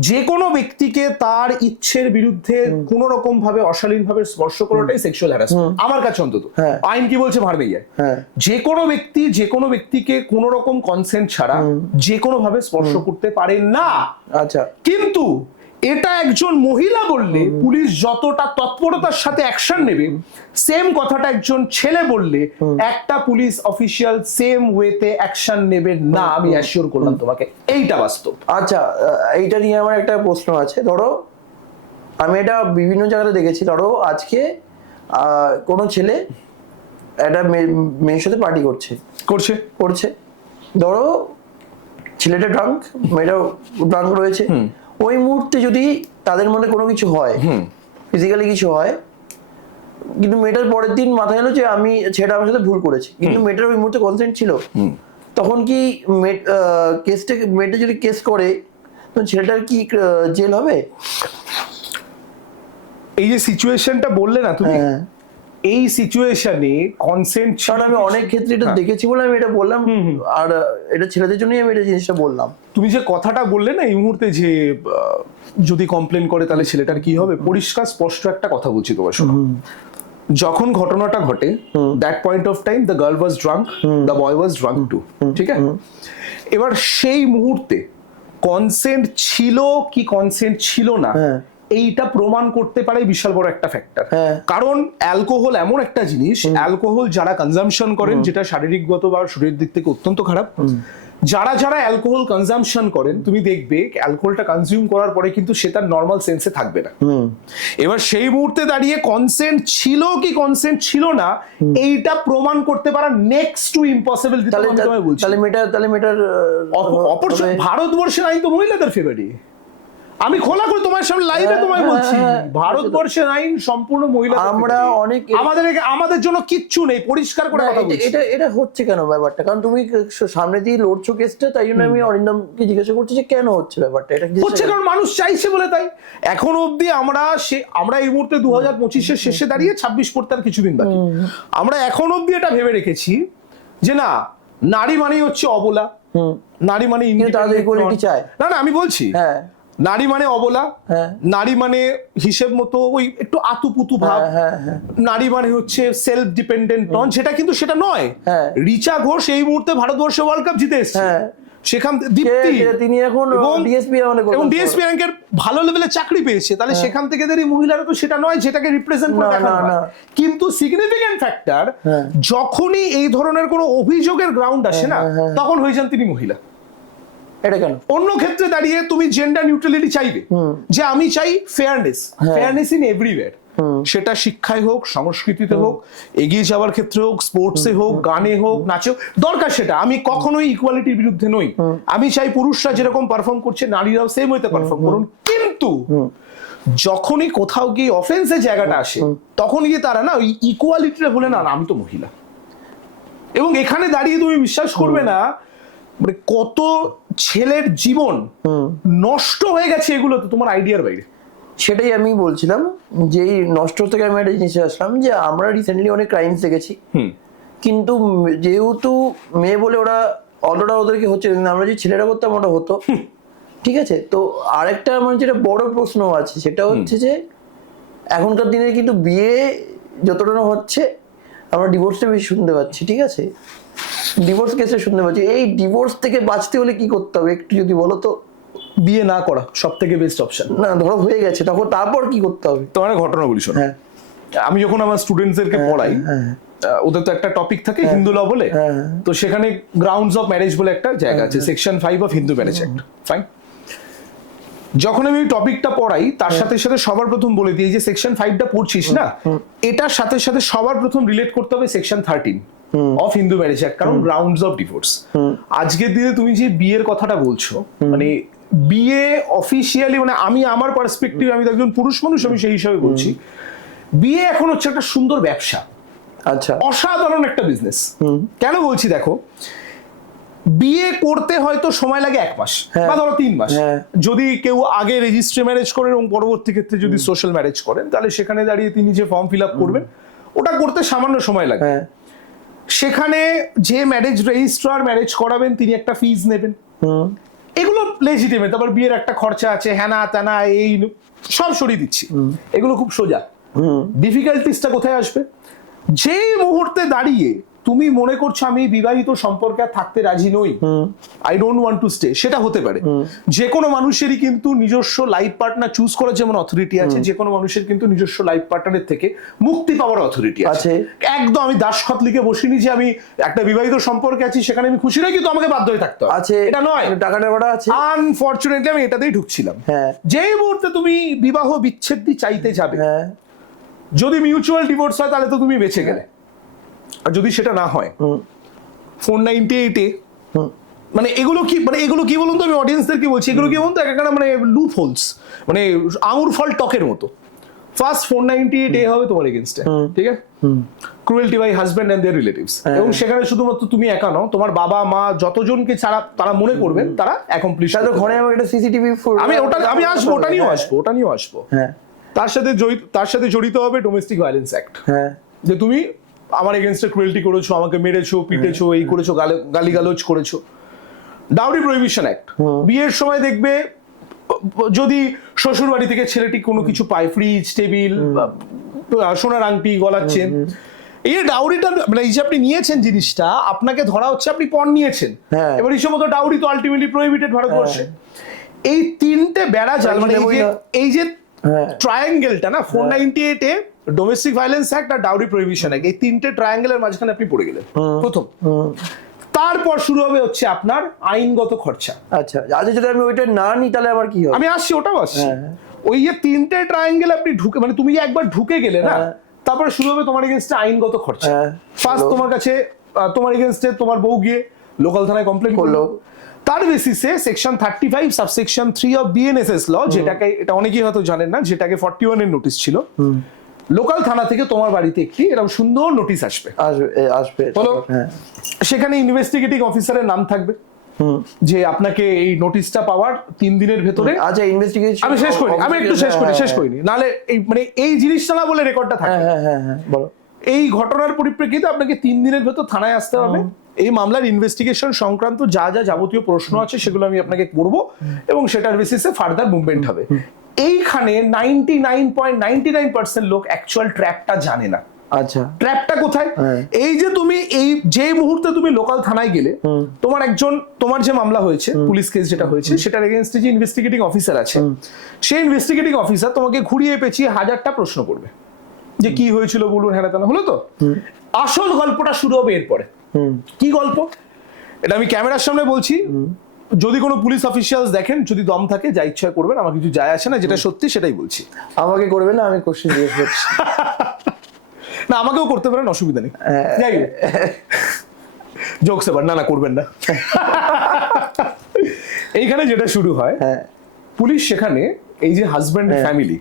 যে কোনো ব্যক্তিকে তার ইচ্ছের বিরুদ্ধে কোন রকম ভাবে অশালীন ভাবে স্পর্শ করাটাই সেক্সুয়াল হ্যারাসমেন্ট আমার কাছে অন্তত। আইন কি বলছে ভারবে যায়, যে কোনো ব্যক্তি যে কোনো ব্যক্তিকে কোন রকম কনসেন্ট ছাড়া যে কোনো ভাবে স্পর্শ করতে পারে না। আচ্ছা, কিন্তু এটা একজন মহিলা বললে পুলিশ যতটা তৎপরতার সাথে অ্যাকশন নেবে, সেম কথাটা একজন ছেলে বললে একটা পুলিশ অফিসিয়াল সেম ওয়েতে অ্যাকশন নেবে না, আমি অ্যাসিওর করলাম তোমাকে, এইটা বাস্তব। আচ্ছা, এইটা নিয়ে আমার একটা প্রশ্ন আছে। ধরো আমি এটা বিভিন্ন জায়গাতে দেখেছি, ধরো আজকে কোনো ছেলে একটা মেয়ের সাথে পার্টি করছে, ধরো ছেলেটা ড্রাঙ্ক, মেয়েটা ড্রাঙ্ক রয়েছে, ওই মুহূর্তে যদি তাদের মনে কোনো কিছু হয়, ফিজিক্যালি কিছু হয়, কিন্তু মেয়েটার পরের দিন মাথায় এলো যে আমি ছেলেটা আমার সাথে ভুল করেছি, কিন্তু মেয়েটার ওই মুহূর্তে কনসেন্ট ছিল, তখন কি মেয়েটা যদি কেস করে, তখন ছেলেটার কি জেল হবে? এই যে সিচুয়েশনটা বললে না তুমি, এই সিচুয়েশনে কনসেন্ট, কারণ আমি অনেক ক্ষেত্রে এটা দেখেছি বলে আমি এটা বললাম, আর এটা ছেলেদের জন্যই আমি এটা জিনিসটা বললাম। তুমি যে কথাটা বললে না এই মুহূর্তে, যে যদি কমপ্লেন করে তাহলে ছেলেটার কি হবে, পরিষ্কার স্পষ্ট একটা কথা বলছি তোমার, শোনো। যখন ঘটনাটা ঘটে, that point of time the girl was drunk, the boy was drunk too, ঠিক আছে? এবার সেই মুহূর্তে কনসেন্ট ছিল কি কনসেন্ট ছিল না, এইটা প্রমাণ করতে পারে বিশাল বড় একটা ফ্যাক্টর। কারণ অ্যালকোহল এমন একটা জিনিস, অ্যালকোহল যারা কনজাম্পশন করেন, যেটা শারীরিকগত বা শরীরের দিক থেকে অত্যন্ত খারাপ, যারা অ্যালকোহল কনজাম্পশন করেন, তুমি দেখবে অ্যালকোহলটা কনজিউম করার পরে কিন্তু সে তার নর্মাল সেন্সে থাকবে না। এবার সেই মুহূর্তে দাঁড়িয়ে কনসেন্ট ছিল কি কনসেন্ট ছিল না, এইটা প্রমাণ করতে পারা নেক্সট টু ইম্পসিবল। তাহলে মেটার ভারতবর্ষের আইন তো মহিলাদের ফেভারে, আমি খোলা করে তোমার সামনে লাইভে তোমায় বলছি, ভারতবর্ষের আইন সম্পূর্ণ মহিলা। আমরা অনেক আমাদের জন্য কিচ্ছু নেই, পরিষ্কার করে কথা বলছি। এটা হচ্ছে কেন ব্যাপারটা? কারণ তুমি সামনে দিয়ে লড়ছো কেসটা, তাই জন্য আমি অরিন্দমকে জিজ্ঞাসা করছি যে কেন হচ্ছে ব্যাপারটা। এটা হচ্ছে কারণ মানুষ চাইছে বলে, তাই এখন অবধি আমরা এই মুহূর্তে 2025-এর শেষে দাঁড়িয়ে 26 পড়তে আর কিছুদিন বাকি, আমরা এখন অবধি এটা ভেবে রেখেছি যে না, নারী মানেই হচ্ছে অবলা, নারী মানে না, আমি বলছি নারী মানে অবলা, নারী মানে হিসেব মতো ওই একটু আতুপুতু ভাব, নারী মানে হচ্ছে সেলফ ডিপেন্ডেন্ট নন, যেটা কিন্তু সেটা নয়। রিচা ঘোষ এই মুহূর্তে ভারতবর্ষে ওয়ার্ল্ড কাপ জিতে এসেছে, সেখান দীপ্তি তিনি এখন ডিএসপি র্যাঙ্কের ভালো লেভেলে চাকরি পেয়েছে, তাহলে সেখান থেকে মহিলারা তো সেটা নয় যেটাকে রিপ্রেজেন্ট করে দেখানো হয়। কিন্তু সিগনিফিক্যান্ট ফ্যাক্টর, যখনই এই ধরনের কোনো অভিযোগের গ্রাউন্ড আসে না, তখন হয়ে যান তিনি মহিলা। এটা কেন? অন্য ক্ষেত্রে দাঁড়িয়ে তুমি জেন্ডার নিউট্রালিটি চাইবে, যে আমি চাই ফেয়ারনেস ইন এভরিওয়্যার, সেটা শিক্ষায় হোক, সংস্কৃতিতে হোক, এগিয়ে যাওয়ার ক্ষেত্রে হোক, স্পোর্টসে হোক, গানে হোক, নাচে হোক, দরকার সেটা। আমি কখনোই ইকুয়ালিটির বিরুদ্ধে নই, আমি চাই পুরুষরা যেরকম পারফর্ম করছে নারীরাও সেম হইতে পারফর্ম করুন। কিন্তু যখনই কোথাও গিয়ে অফেন্সের জায়গাটা আসে, তখন গিয়ে তারা না ওই ইকুয়ালিটিটা বলে না, আমি তো মহিলা। এবং এখানে দাঁড়িয়ে তুমি বিশ্বাস করবে না মানে কত ছেলের জীবন নষ্ট হয়ে গেছে এগুলো তো তোমার আইডিয়ার বাইরে। সেটাই আমি বলছিলাম যে এই নষ্ট থেকে আমি একটা জিনিস আসলাম যে আমরা রিসেন্টলি অনেক ক্রাইমস দেখেছি, কিন্তু যেহেতু মেয়ে বলে ওরা অতটা ওদেরকে হচ্ছে না, আমরা যে ছেলেরা করতাম ওটা হতো। ঠিক আছে, তো আরেকটা আমার যেটা বড় প্রশ্ন আছে সেটা হচ্ছে যে এখনকার দিনে কিন্তু বিয়ে যতটা না হচ্ছে আমরা ডিভোর্সটা বেশি শুনতে পাচ্ছি। ঠিক আছে, ডিভোর্স কেসে শুনতে পাচ্ছি। এই ডিভোর্স থেকে বাঁচতে হলে কি করতে হবে একটু যদি বলো তো। বিয়ে না করা সব থেকে বেস্ট অপশন। না ধরো হয়ে গেছে, তখন তারপর কি করতে হবে? তোমার একটা ঘটনা বলি শোনো। আমি যখন আমার স্টুডেন্টসদেরকে পড়াই, ওদের তো একটা টপিক থাকে হিন্দু ল বলে, তো সেখানে গ্রাউন্ডস অফ ম্যারেজ বলে একটা জায়গা আছে, section 5 of Hindu marriage act. Fine, যখন আমি টপিকটা পড়াই তার সাথে সাথে সবার প্রথম বলে দিই যে সেকশন 5টা পড়ছিস না, এটার সাথে সাথে সবার প্রথম রিলেট করতে হবে section 13 of Hindu marriage act, কারণ গ্রাউন্ডস অফ ডিভোর্স। আজকের দিনে তুমি যে বিয়ের কথাটা বলছো, মানে বিয়ে অফিসিয়ালি, মানে আমি আমার পার্সপেক্টিভ, আমি তো একজন পুরুষ মানুষ, আমি সেই হিসাবে বলছি, বিয়ে এখন হচ্ছে একটা সুন্দর ব্যবসা। আচ্ছা, অসাধারণ একটা বিজনেস। কেন বলছি দেখো, বিয়ে করতে হয়তো সময় লাগে 1 মাস বা ধরো 3 মাস, যদি কেউ আগে রেজিস্ট্রি ম্যারেজ করেন এবং পরবর্তী ক্ষেত্রে যদি সোশ্যাল ম্যারেজ করেন, তাহলে সেখানে দাঁড়িয়ে তিনি যে ফর্ম ফিল আপ করবেন ওটা করতে সামান্য সময় লাগে। সেখানে যে ম্যারেজ রেজিস্ট্রার ম্যারেজ করাবেন তিনি একটা ফিজ নেবেন, এগুলো লেজিটিমেট। তারপর বিয়ের একটা খরচা আছে, হ্যানা ত্যানা, এই সব সরিয়ে দিচ্ছি, এগুলো খুব সোজা। ডিফিকাল্টিসটা কোথায় আসবে? যেই মুহূর্তে দাঁড়িয়ে তুমি মনে করছো আমি বিবাহিত সম্পর্কে আর থাকতে রাজি নই, I don't want to stay, সেটা হতে পারে। যে কোনো মানুষেরই কিন্তু নিজস্ব লাইফ পার্টনার চুজ করার যেমন অথরিটি আছে, যে কোনো মানুষের কিন্তু নিজস্ব লাইফ পার্টনারের থেকে মুক্তি পাওয়ার অথরিটি আছে। একদম আমি দাসখত লিখে বসিনি যে আমি একটা বিবাহিত সম্পর্কে আছি সেখানে আমি খুশি নই কিন্তু আমাকে বাধ্য হয়ে থাকতে হবে, এটা নয়। টাকাটা বড় আছে, আনফরচুনেটলি আমি এটাতেই ঢুকছিলাম। যেই মুহূর্তে তুমি বিবাহ বিচ্ছেদ চাইতে যাবে, যদি মিউচুয়াল ডিভোর্স হয় তাহলে তো তুমি বেঁচে গেলে, আর যদি সেটা না হয় 498-এ, মানে এগুলো কি বলুন তো, আমি অডিয়েন্সদের কি বলছি, এগুলো কি বলুন তো একটা মানে লুপ হোলস, মানে আঙুর ফল টকের মতো। ফার্স্ট 498-এ হবে তোমার এগেইনস্টে, ঠিক আছে, cruelty by husband and their relatives, এবং সেখানে শুধুমাত্র তুমি একা নও, তোমার বাবা মা যতজনকে ছাড়া তারা মনে করবেন তারা অ্যাকমপ্লিশ। তাহলে ঘরে আমার একটা সিসিটিভি, আমি আসবো, ওটা নিয়েও আসবো। তার সাথে জড়িত হবে ডোমেস্টিক ভায়োলেন্স অ্যাক্ট, যে তুমি আমার এগেইনস্টে ক্রুয়েলটি করেছো, আমাকে মেরেছো, পিটেছো, এই করেছো, গালিগালোজ করেছো। ডাউরি প্রহিবিশন অ্যাক্ট, বিয়ের সময় দেখবে যদি শ্বশুর বাড়ি থেকে ছেলেটি কোনো কিছু পায়, ফ্রিজ, টেবিল, সোনার আংটি, গলার চেন, এই ডাউরিটা মানে এই যে আপনি নিয়েছেন জিনিসটা, আপনাকে ধরা হচ্ছে আপনি পণ নিয়েছেন, এবার হিসেবে ডাউরি তো আলটিমেটলি প্রহিবিটেড ভারতবর্ষে। এই তিনটে বেড়া জাল, মানে এই যে ট্রায়াঙ্গেলটা না, 498-এ ডোমেস্টিক ভায়োলেন্স অ্যাক্ট আর ডাউরি প্রহিবিশন অ্যাক্ট, এই তিনটে ট্রায়াঙ্গেলের মাঝখানে আপনি পড়ে গেলেন প্রথম। তারপর শুরু হবে হচ্ছে আপনার আইনগত খরচা। আচ্ছা, যদি আমি ওইটা না নিই তাহলে আবার কি হবে? আমি আসছি, ওটাও আসছি। ওই যে তিনটে ট্রায়াঙ্গেল আপনি ঢুকে, মানে তুমি একবার ঢুকে গেলে না, তারপরে শুরু হবে তোমার এগেইনস্টে আইনগত খরচা। ফার্স্ট তোমার কাছে তোমার এগেইনস্টে তোমার বউ গিয়ে লোকাল থানায় কমপ্লেইন করলো, তার বেসিসে সেকশন 35 সাবসেকশন 3 অফ বিএনএসএস ল, যেটাকে, এটা অনেকেই হয়তো জানেন না, যেটাকে 41 এর নোটিশ ছিল, লোকাল থানা থেকে তোমার বাড়িতে একটি এরকম সুন্দর নোটিশ আসবে। সেখানে ইনভেস্টিগেটিং অফিসারের নাম থাকবে, যে আপনাকে এই নোটিশটা পাওয়ার 3 দিনের ভেতরে। আচ্ছা, ইনভেস্টিগেশন আমি একটু শেষ করিনি, নালে এই মানে এই জিনিসটা না বলে রেকর্ডটা থাকে। বলো। এই ঘটনার পরিপ্রেক্ষিতে আপনাকে 3 দিনের ভেতর থানায় আসতে হবে। এই মামলার ইনভেস্টিগেশন সংক্রান্ত যা যা যাবতীয় প্রশ্ন আছে সেগুলো আমি আপনাকে করব, এবং সেটার বেসিসে ফার্দার মুভমেন্ট হবে। এইখানে 99.99% লোক অ্যাকচুয়াল ট্র্যাপটা জানে না। আচ্ছা, ট্র্যাপটা কোথায়? এই যে তুমি এই যে মুহূর্তে তুমি লোকাল থানায় গেলে, তোমার যে মামলা হয়েছে, পুলিশ কেস যেটা হয়েছে, সেটার এগেইনস্টে যে ইনভেস্টিগেটিং অফিসার আছে, সেই ইনভেস্টিগেটিং অফিসার তোমাকে ঘুরিয়ে পেঁচিয়ে 1000টা প্রশ্ন করবে, যে কি হয়েছিল বলুন, হ্যাঁ তা হলো তো। আসল গল্পটা শুরু হবে এরপরে। কি গল্প? এটা আমি ক্যামেরার সামনে বলছি, যদি কোনো পুলিশ অফিসিয়ালস দেখেন, যদি দম থাকে যা ইচ্ছা করবেন, আমার কিছু যায় আসে না, যেটা সত্যি সেটাই বলছি। আমাকে করবে না, আমি কোশ্চেন জিজ্ঞেস করছি। না, আমাকেও করতে পারেন, অসুবিধা নেই। যাই হোক, জোকস এবার না করবেন না। এইখানে যেটা শুরু হয়, পুলিশ সেখানে এই যে হাজব্যান্ড ফ্যামিলি,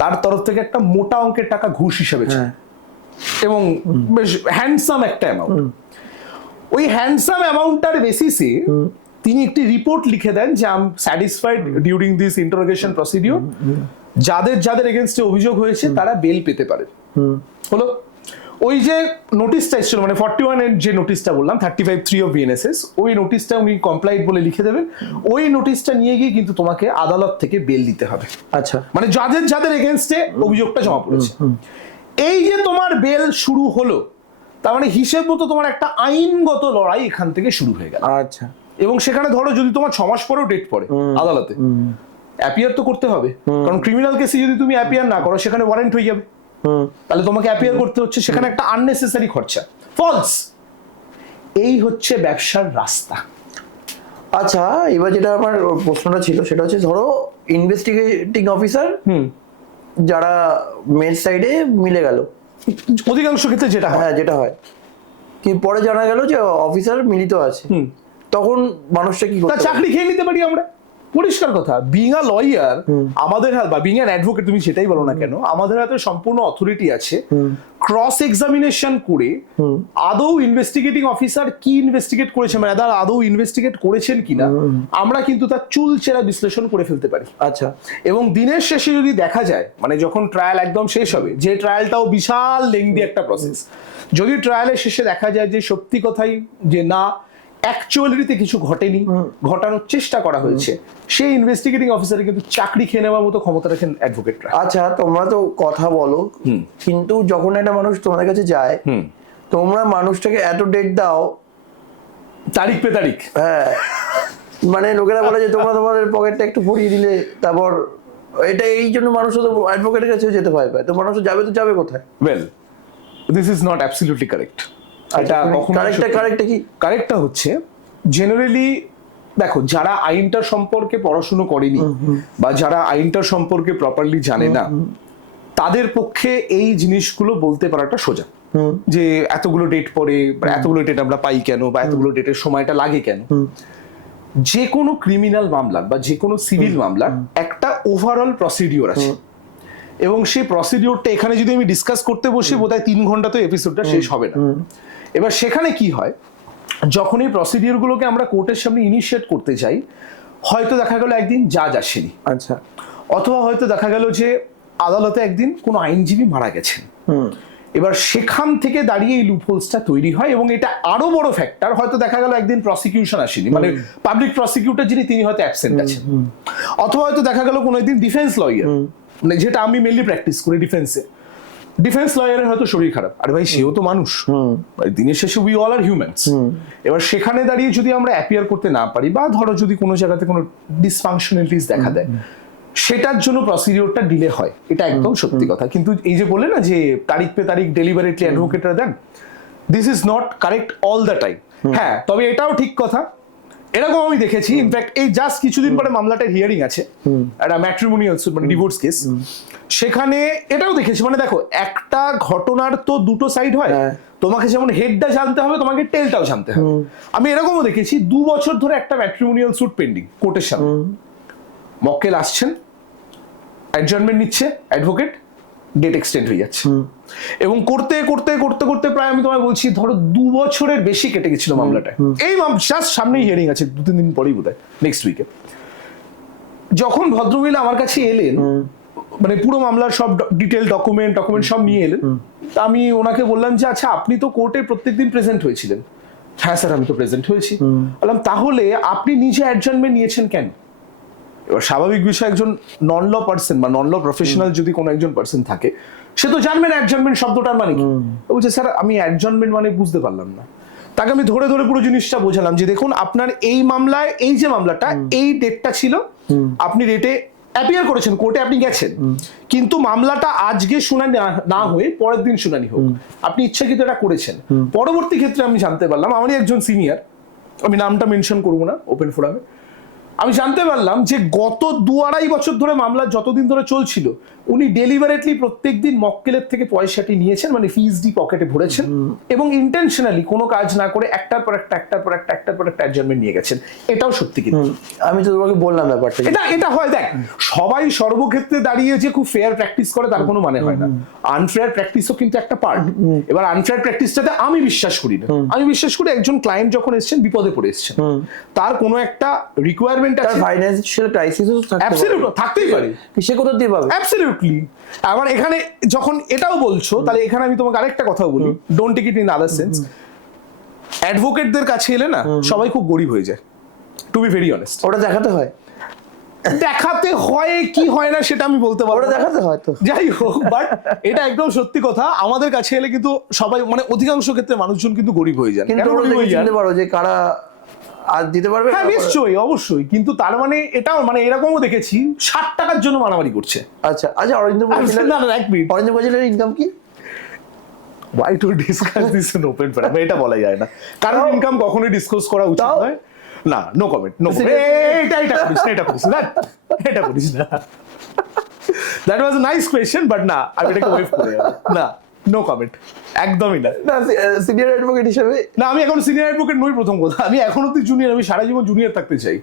তার তরফ থেকে একটা মোটা অঙ্কের টাকা ঘুষ হিসেবে চায়, এবং বেশ হ্যান্ডসাম একটা অ্যামাউন্ট। ওই হ্যান্ডসাম অ্যামাউন্টটার বেসিসে তিনি একটি রিপোর্ট লিখে দেন যে I am satisfied during this interrogation procedure, যাদের যাদের এগেনস্টে অভিযোগ হয়েছে তারা বেল পেতে পারে। হলো ওই যে নোটিশটা এসেছিল, মানে 41 এর যে নোটিশটা বললাম 35(3) অফ বিএনএসএস, ওই নোটিশটা উনি কমপ্লাইড বলে লিখে দেবেন। ওই নোটিশটা নিয়ে গিয়ে কিন্তু তোমাকে আদালত থেকে বেল দিতে হবে। আচ্ছা, মানে যাদের যাদের এগেনস্টে অভিযোগটা জমা পড়েছে। এই যে তোমার বেল শুরু হলো, তার মানে হিসেব মতো তোমার একটা আইনগত লড়াই এখান থেকে শুরু হয়ে গেল। আচ্ছা, এবং সেখানে ধরো যদি তোমার 6 মাস পরেও ডেট পড়ে আদালতে, অ্যাপিয়ার তো করতে হবে, কারণ ক্রিমিনাল কেসে যদি তুমি অ্যাপিয়ার না করো সেখানে ওয়ারেন্ট হয়ে যাবে, তাহলে তোমাকে অ্যাপিয়ার করতে হচ্ছে, সেখানে একটা আননেসেসারি খরচা। ফলস। এই হচ্ছে ব্যবসার রাস্তা। আচ্ছা, এবার যেটা আমার প্রশ্নটা ছিল সেটা হচ্ছে, ধরো ইনভেস্টিগেটিং অফিসার যারা মেন সাইডে মিলে গেল, অধিকাংশ ক্ষেত্রে যেটা হয়, হ্যাঁ যেটা হয়, কি পরে জানা গেল যে অফিসার মিলিত আছে, তখন মানুষটা কি তার করতে পারে? চাকরি খেয়ে নিতে পারি আমরা, পরিষ্কার কথা। বিং আ লয়ার আমাদের হাত, বা বিং অ্যান অ্যাডভোকেট তুমি সেটাই বলো না কেন, আমাদের হাতে সম্পূর্ণ অথরিটি আছে ক্রস এক্সামিনেশন করে আদৌ ইনভেস্টিগেটিং অফিসার কি ইনভেস্টিগেট করেছে, মানে তারা আদৌ ইনভেস্টিগেট করেছেন কিনা, আমরা কিন্তু তার চুলচেরা বিশ্লেষণ করে ফেলতে পারি। আচ্ছা, এবং দিনের শেষে যদি দেখা যায়, মানে যখন ট্রায়াল একদম শেষ হবে, যে ট্রায়ালটাও বিশাল লেংদি একটা প্রসেস, যদি ট্রায়ালের শেষে দেখা যায় যে সত্যি কথাই যে না অ্যাকচুয়ালিটিতে কিছু ঘটেনি, ঘটানোর চেষ্টা করা হয়েছে, সেই ইনভেস্টিগেটিং অফিসারে কিন্তু চাকরি খেয়ে নেওয়ার মতো ক্ষমতা রাখেন অ্যাডভোকেটরা। আচ্ছা, তোমরা তো কথা বলো, কিন্তু যখন একটা মানুষ তোমাদের কাছে যায়, তোমরা মানুষটাকে এত ডেট দাও, তারিখ পে তারিখ, হ্যাঁ, মানে লোকেরা বলে যে তোমরা তোমাদের পকেটটা একটু ভরিয়ে দিলে, তারপর এটা এই জন্য মানুষ তো অ্যাডভোকেটের কাছে যেতে ভয় পায়, তো মানুষ তো যাবে কোথায়? Well, this is not absolutely correct. এটা কখনো কারেক্টটা কি? কারেক্টটা হচ্ছে জেনারেলি দেখো, যারা আইনটার সম্পর্কে পড়াশুনো করেনি বা যারা আইনটার সম্পর্কে প্রপারলি জানে না, তাদের পক্ষে এই জিনিসগুলো বলতে পারাটা সোজা, যে এতগুলো ডেট পরে, এতগুলো ডেট আমরা পাই কেন, বা এতগুলো ডেটের সময়টা লাগে কেন। যে কোনো ক্রিমিনাল মামলার বা যে কোনো সিভিল মামলার একটা ওভারঅল প্রসিডিওর আছে, এবং সেই প্রসিডিওরটা এখানে যদি আমি ডিসকাস করতে বসি বোধহয় 3 ঘন্টা তো এপিসোডটা শেষ হবে না। এবার সেখানে কি হয়, যখন এই প্রসিডিওরগুলোকে আমরা কোর্টের সামনে ইনিশিয়েট করতে যাই, হয়তো দেখা গেল একদিন জাজ আসেনি, আচ্ছা, অথবা হয়তো দেখা গেল যে আদালতে একদিন কোনো আইনজীবী মারা গেছেন। এবার সেখান থেকে দাঁড়িয়ে এই লুপহোলসটা তৈরি হয়, এবং এটা আরো বড় ফ্যাক্টর, হয়তো দেখা গেল একদিন প্রসিকিউশন আসেনি, মানে পাবলিক প্রসিকিউটর যিনি তিনি হয়তো অ্যাবসেন্ট আছেন, অথবা হয়তো দেখা গেল কোনো একদিন ডিফেন্স লয়ার, মানে যেটা আমি মেনলি প্র্যাকটিস করি ডিফেন্সে, ডিফেন্স লয়ারের হয়তো শরীর খারাপ, আরে ভাই সেও তো মানুষ, দিনের শেষে উই অল আর হিউম্যানস। এবার সেখানে দাঁড়িয়ে যদি আমরা অ্যাপিয়ার করতে না পারি, বা ধরো যদি কোনো জায়গাতে কোনো ডিসফাংশনালিটিস দেখা দেয়, সেটার জন্য প্রসিডিওরটা ডিলে হয়, এটা একদম সত্যি কথা। কিন্তু এই যে বলে না যে তারিখ পে তারিখ ডেলিভারেটলি অ্যাডভোকেটরা দেন, this is not correct all the time. হ্যাঁ, তবে এটাও ঠিক কথা, এরকম আমি দেখেছি, ইনফ্যাক্ট এই জাস্ট কিছুদিন পরে মামলাটার হিয়ারিং আছে, একটা ম্যাট্রিমোনিয়াল সুট, মানে ডিভোর্স কেস, সেখানে এটাও দেখেছি, মানে দেখো একটা ঘটনার তো দুটো সাইড হয়, তোমাকে যেমন হেডটা জানতে হবে, তোমাকে টেলটাও জানতে হবে। আমি এরকমও দেখেছি 2 বছর ধরে একটা ম্যাট্রিমোনিয়াল সুট পেন্ডিং কোর্টের সামনে, মক্কেল আসছেন, অ্যাডজয়েন্টমেন্ট নিচ্ছে অ্যাডভোকেট, ডেট এক্সটেন্ড হয়ে যাচ্ছে, এবং করতে করতে করতে করতে প্রায় আমি তোমায় বলছি ধরো 2 বছরের বেশি কেটে গেছিল মামলাটা। এই জাস্ট সামনেই হিয়ারিং আছে 2-3 দিন পরেই বোধহয়, নেক্সট উইকে। যখন ভদ্রমহিলা আমার কাছে এলেন, মানে পুরো মামলার সব ডিটেল ডকুমেন্ট সব নিয়ে এলেন, তা আমি ওনাকে বললাম যে আচ্ছা আপনি তো কোর্টে প্রত্যেকদিন প্রেজেন্ট হয়েছিলেন। হ্যাঁ স্যার, আমি তো প্রেজেন্ট হয়েছি। বললাম তাহলে আপনি নিজে অ্যাডজয়েন্টমেন্ট নিয়েছেন কেন? এবার স্বাভাবিক বিষয়, একজন নন ল পার্সন বা নন ল প্রফেশনাল যদি কোনো একজন পার্সন থাকে, সে তো জানবেন অ্যাডজয়েন্টমেন্ট শব্দটার মানে কি। বলছে স্যার আমি অ্যাডজয়েন্টমেন্ট মানে বুঝতে পারলাম না। তাকে আমি ধরে ধরে পুরো জিনিসটা বোঝালাম যে দেখুন আপনার এই মামলায়, এই যে মামলাটা, এই ডেটটা ছিল, আপনি ডেটে অ্যাপিয়ার করেছেন, কোর্টে আপনি গেছেন, কিন্তু মামলাটা আজকে শুনানি না হয়ে পরের দিন শুনানি হোক, আপনি ইচ্ছাকৃত এটা করেছেন। পরবর্তী ক্ষেত্রে আমি জানতে পারলাম, আমারই একজন সিনিয়র, আমি নামটা মেনশন করবো না ওপেন ফোরামে, আমি জানতে পারলাম যে গত 2-2.5 বছর ধরে মামলা যতদিন ধরে চলছিল উনি ডেলিভারেটলি প্রত্যেকদিন মক্কেলের থেকে পয়সাটি নিয়েছেন, মানে ফিস ডি পকেটে ভরেছেন এবং ইন্টেনশনালি কোনো কাজ না করে একটার পর একটা অ্যাডজার্নমেন্ট নিয়ে গেছেন। এটাও সত্যি কিন্তু আমি তো তোমাকে বললাম ব্যাপারটা। এটা হয়, দেখ সবাই সর্বক্ষেত্রে দাঁড়িয়ে যে খুব ফেয়ার প্র্যাকটিস করে তার কোনো মানে হয় না, আনফেয়ার প্র্যাকটিসও কিন্তু একটা পার্ট। এবার আনফেয়ার প্র্যাকটিসটাতে আমি বিশ্বাস করি না। আমি বিশ্বাস করি একজন ক্লায়েন্ট যখন এসেছেন বিপদে পড়ে এসেছেন, তার কোনো একটা রিকোয়ারমেন্ট আছে, ফাইন্যান্সিয়াল ক্রাইসিসও থাকতেই পারে, সে কোথা দিয়ে পাবে? অ্যাবসলিউটলি। আবার এখানে যখন এটাও বলছো তাহলে এখানে আমি তোমাকে আরেকটা কথা বলি, don't take it in other sense. অ্যাডভোকেটদের কাছে এলে না সবাই খুব গরিব হয়ে যায়, টু বি ভেরি অনেস্ট। ওটা দেখাতে হয়, দেখাতে হয় কি হয় না সেটা আমি বলতে পারবো ওটা না। দেখাতে হয় তো, যাই হোক, বাট এটা একদম সত্যি কথা, আমাদের কাছে এলে কিন্তু সবাই মানে অধিকাংশ ক্ষেত্রে মানুষজন কিন্তু গরিব হয়ে যান। কিন্তু কেন ওরা গরিব হয়ে যান? চিনতে পারো যে কারা আর দিতে পারবে। হ্যাঁ নিশ্চয়ই, অবশ্যই, কিন্তু তার মানে এটাও মানে এরকমও দেখেছি 60 টাকার জন্য মারামারি করছে। আচ্ছা আচ্ছা, অরিন্দম না না এক মিনিট, অরিন্দম পাচিলের ইনকাম কি? why to discuss this in open forum? এটা বলা যায় না, কারণ ইনকাম কখনোই ডিসকাস করা উচিত তাও? নয়। না, নো কমেন্ট, নো কমেন্ট। এটা করিস না। That was a nice question, but না, আমি এটাকে ওয়েভ করে যাব। না, নো কমেন্ট, একদমই না। না, সিনিয়র অ্যাডভোকেট হিসেবে না, আমি এখন সিনিয়র অ্যাডভোকেট নই, প্রথম কথা। আমি এখন অব্দি জুনিয়র, আমি সারা জীবন জুনিয়র থাকতে চাই।